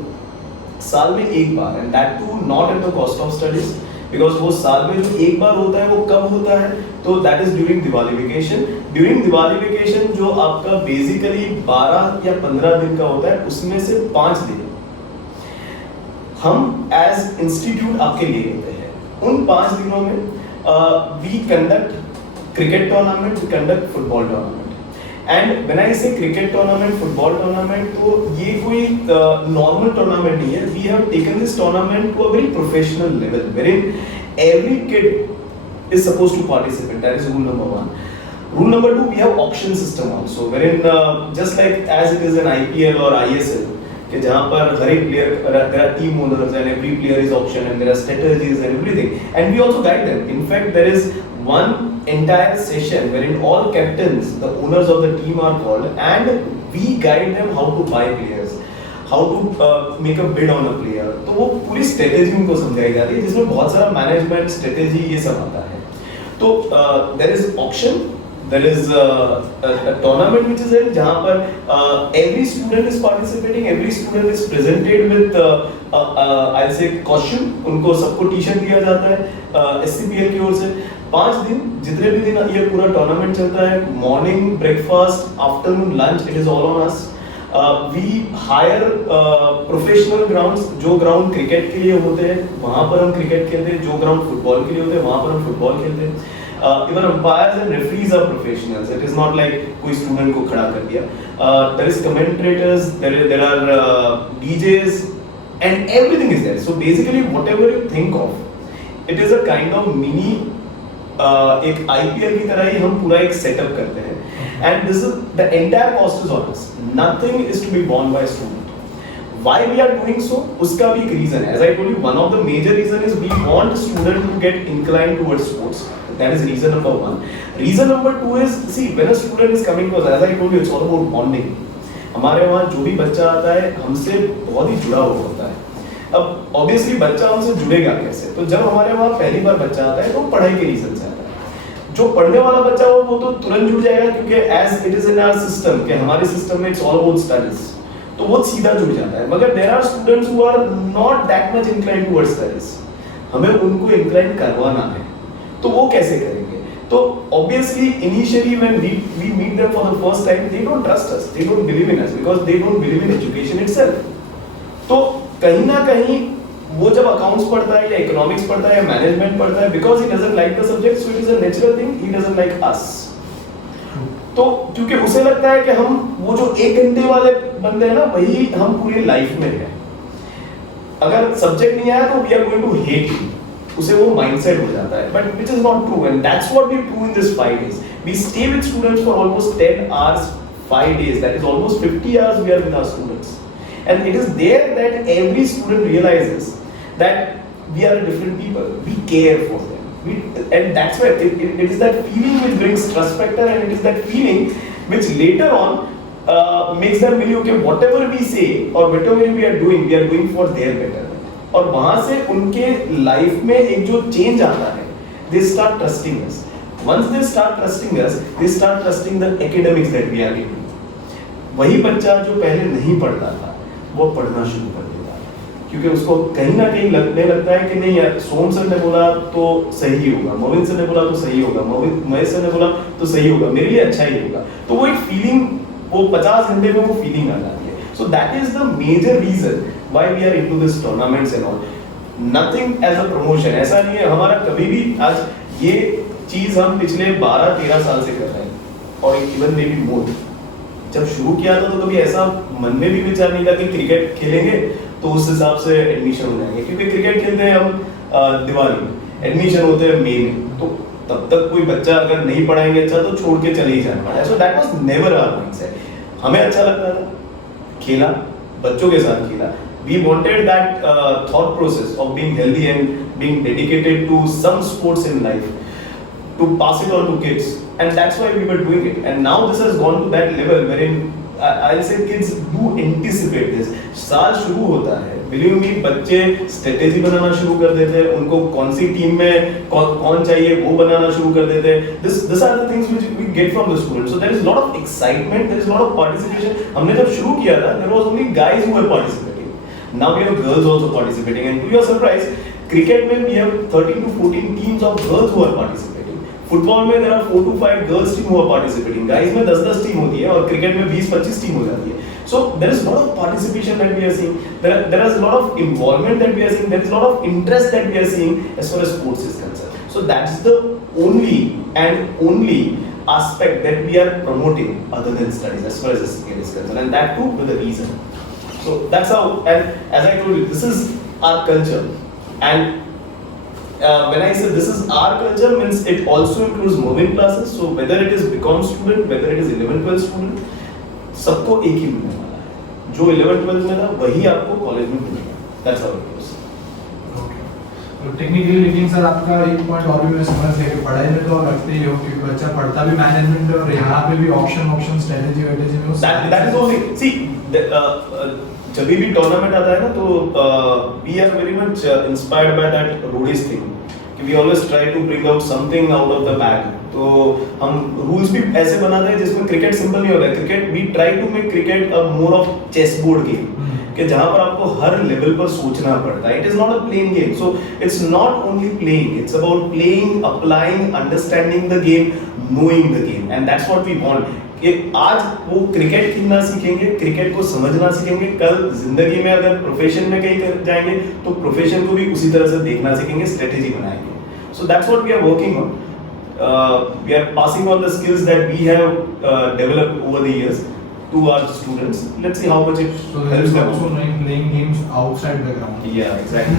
साल में एक बार, and that too not at the cost of studies, because वो साल में जो एक बार होता है वो कब होता है, तो that is during Diwali vacation. During Diwali vacation जो आपका बेसिकली 12 या 15 दिन का होता है, उसमें से 5 दिन हम एज इंस्टीट्यूट आपके ले लेते हैं. उन 5 दिनों में we conduct cricket tournament, we conduct football tournament. And when I say cricket tournament, football tournament, तो ये कोई नॉर्मल टूर्नामेंट नहीं है. We have taken this tournament to a very professional level wherein every kid is supposed to participate. That is rule number 1. Rule number 2, we have auction system also, wherein just like as it is in IPL or ISL, कि जहाँ पर हर एक player, there are team owners and every player is auctioned and there are strategies and everything, and we also guide them. In fact, there is one entire session wherein all captains, the owners of the team are called, and we guide them how to buy players, how to make a bid on a player. तो वो पूरी strategy उनको समझाई जाती है, जिसमें बहुत सारा management strategy ये सब आता है. तो there is auction, there is a tournament which is held, जहाँ पर every student is participating, every student is presented with I'll say costume, उनको सबको टी-शर्ट दिया जाता है SCPL की ओर से. 5 दिन, जितने भी दिन ये पूरा टूर्नामेंट चलता है, morning breakfast, afternoon lunch, it is all on us. We hire professional grounds, जो ग्राउंड क्रिकेट के लिए होते हैं वहाँ पर हम क्रिकेट खेलते हैं, जो ग्राउंड फुटबॉल के लिए होते हैं वहाँ पर हम फुटबॉल खेलते हैं. Even umpires and referees are professionals. It is not like कोई student को खड़ा कर दिया. There is commentators, there are DJs, and everything is there. So basically, whatever you think of, it is a kind of mini एक IPL की तरह ही हम पूरा एक सेटअप करते हैं. And this is the entire cost is on us. Nothing is to be borne by student. Why we are doing so? उसका भी एक reason है. As I told you, one of the major reason is we want student to get inclined towards sports. That is reason number 1. Reason number 2 is, see, when a student is coming to us, as I told you, it's all about bonding. हमारे वहाँ जो भी बच्चा आता है हमसे बहुत ही जुड़ा हुआ होता है. अब ऑब्वियसली बच्चा हमसे जुड़ेगा कैसे? तो जब हमारे वहाँ पहली बार बच्चा आता है तो पढ़ाई के रीजन से आता है. जो पढ़ने वाला बच्चा हो वो तो तुरंत जुड़ जाएगा, क्योंकि as it is in our system, कि हमारे सिस्टम में इट्स ऑल अबाउट स्टडीज, तो वो सीधा जुड़ जाता है. मगर there are students who are not that much inclined towards studies, हमें उनको इंक्लाइंड करवाना है. तो वो कैसे करेंगे? तो obviously initially when we meet them for the first time, they don't trust us, they don't believe in us, because they don't believe in education itself. तो कहीं ना कहीं वो जब अकाउंट्स पढ़ता है या इकोनॉमिक्स पढ़ता है या मैनेजमेंट पढ़ता है, because he doesn't like the subject, so it is a natural thing, he doesn't like us. तो क्योंकि उसे लगता है कि हम वो जो 1 घंटे वाले बंदे हैं ना, वही हम पूरी लाइफ में हैं. अगर सब्जेक्ट नहीं आया तो we are going to hate him. उसे वो माइंडसेट हो जाता है, but which is not true, and that's what we do in this 5 days. We stay with students for almost 10 hours 5 days, that is almost 50 hours we are with our students, and it is there that every student realizes that we are different people, we care for them, and that's why it is that feeling which brings trust factor, and it is that feeling which later on makes them believe, okay, whatever we say or whatever we are doing for their better. और वहां से उनके life में एक जो change आता है, they start trusting us. Once they start trusting us, they start trusting the academics that we are giving. वही बच्चा जो पहले नहीं पढ़ता था वो पढ़ना शुरू कर देता है, क्योंकि उसको कहीं ना कहीं लगने लगता है कि नहीं यार, सोम सर ने बोला तो सही होगा, मोविन सर ने बोला तो सही होगा, महेश सर ने बोला तो सही होगा, मेरे लिए अच्छा ही होगा. तो वो एक फीलिंग, वो 50 घंटे में वो फीलिंग आ जाती है. So that is the major reason why we are into this tournaments and all. Nothing as a promotion. ऐसा नहीं है हमारा कभी भी आज ये चीज हम पिछले 12-13 साल से कर रहे हैं और इवन मे बी मोर. जब शुरू किया था तो कभी ऐसा मन में भी विचार नहीं था कि क्रिकेट खेलेंगे तो उस हिसाब से एडमिशन हो जाएंगे, क्योंकि क्रिकेट खेलते हैं हम दिवाली में, एडमिशन होते हैं मई में, तो तब तक कोई बच्चा अगर नहीं पढ़ाएंगे अच्छा तो छोड़ के चले ही जाना वाला है. So that was never our mindset. हमें अच्छा लगता था, खेला, बच्चों के साथ खेला. We wanted that thought process of being healthy and being dedicated to some sports in life, to pass it on to kids, and that's why we were doing it. And now this has gone to that level wherein I'll say kids do anticipate this. साल शुरू होता है, believe me, बच्चे strategy बनाना शुरू कर देते हैं, उनको कौन सी टीम में कौन चाहिए वो बनाना शुरू कर देते हैं. This are the things which we get from the students. So there is a lot of excitement, there is a lot of participation. हमने जब शुरू किया था, there was only guys who were participating. Now we have girls also participating, and to your surprise, cricket में we have 13 to 14 teams of girls who are participating. Football में there are 4 to 5 girls team who are participating. Guys में 10-10 team होती है और cricket में 20-25 team हो जाती है. So there is a lot of participation that we are seeing. There is a lot of involvement that we are seeing. There is a lot of interest that we are seeing as far as sports is concerned. So that's the only aspect that we are promoting other than studies as far as this game is concerned, and that too with a reason. So that's how, and as I told you, this is our culture. And when I say this is our culture, means it also includes moving classes. So whether it is BCom student, whether it is 11-12 student, सबको एक ही मिलने वाला है. जो 11-12 में था वही आपको कॉलेज में मिलेगा. That's how it goes. तो टेक्निकली लेकिन सर आपका एक पॉइंट और भी मैं समझ गया कि पढ़ाई में तो आप रखते ही हो क्योंकि बच्चा पढ़ता भी मैनेजमेंट है और यहाँ पे भी ऑप्शन स्ट्रेटेजी वेटेजी में That is only, see, जब भी टूर्नामेंट आता है ना तो we are very much inspired by that Rudy's thing. कि we always try to bring out something out of the bag. तो हम रूल्स भी ऐसे बनाते हैं जिसमें क्रिकेट सिंपल नहीं होता है. Cricket we try to make cricket a more of chess board game. कि जहाँ पर आपको हर लेवल पर सोचना पड़ता है. It is not a playing game. So it's not only playing. It's about playing, applying, understanding the game, knowing the game, and that's what we want. कि आज वो क्रिकेट खेलना सीखेंगे, क्रिकेट को समझना सीखेंगे, कल जिंदगी में अगर प्रोफेशन में कहीं जाएंगे तो प्रोफेशन को भी उसी तरह से देखना सीखेंगे, स्ट्रेटेजी बनाएंगे. So that's what we are working on. We are passing on the skills that we have developed over the years to our students. Let's see how much it So there helps is them. also playing games outside the ground. Yeah, exactly.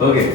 Okay.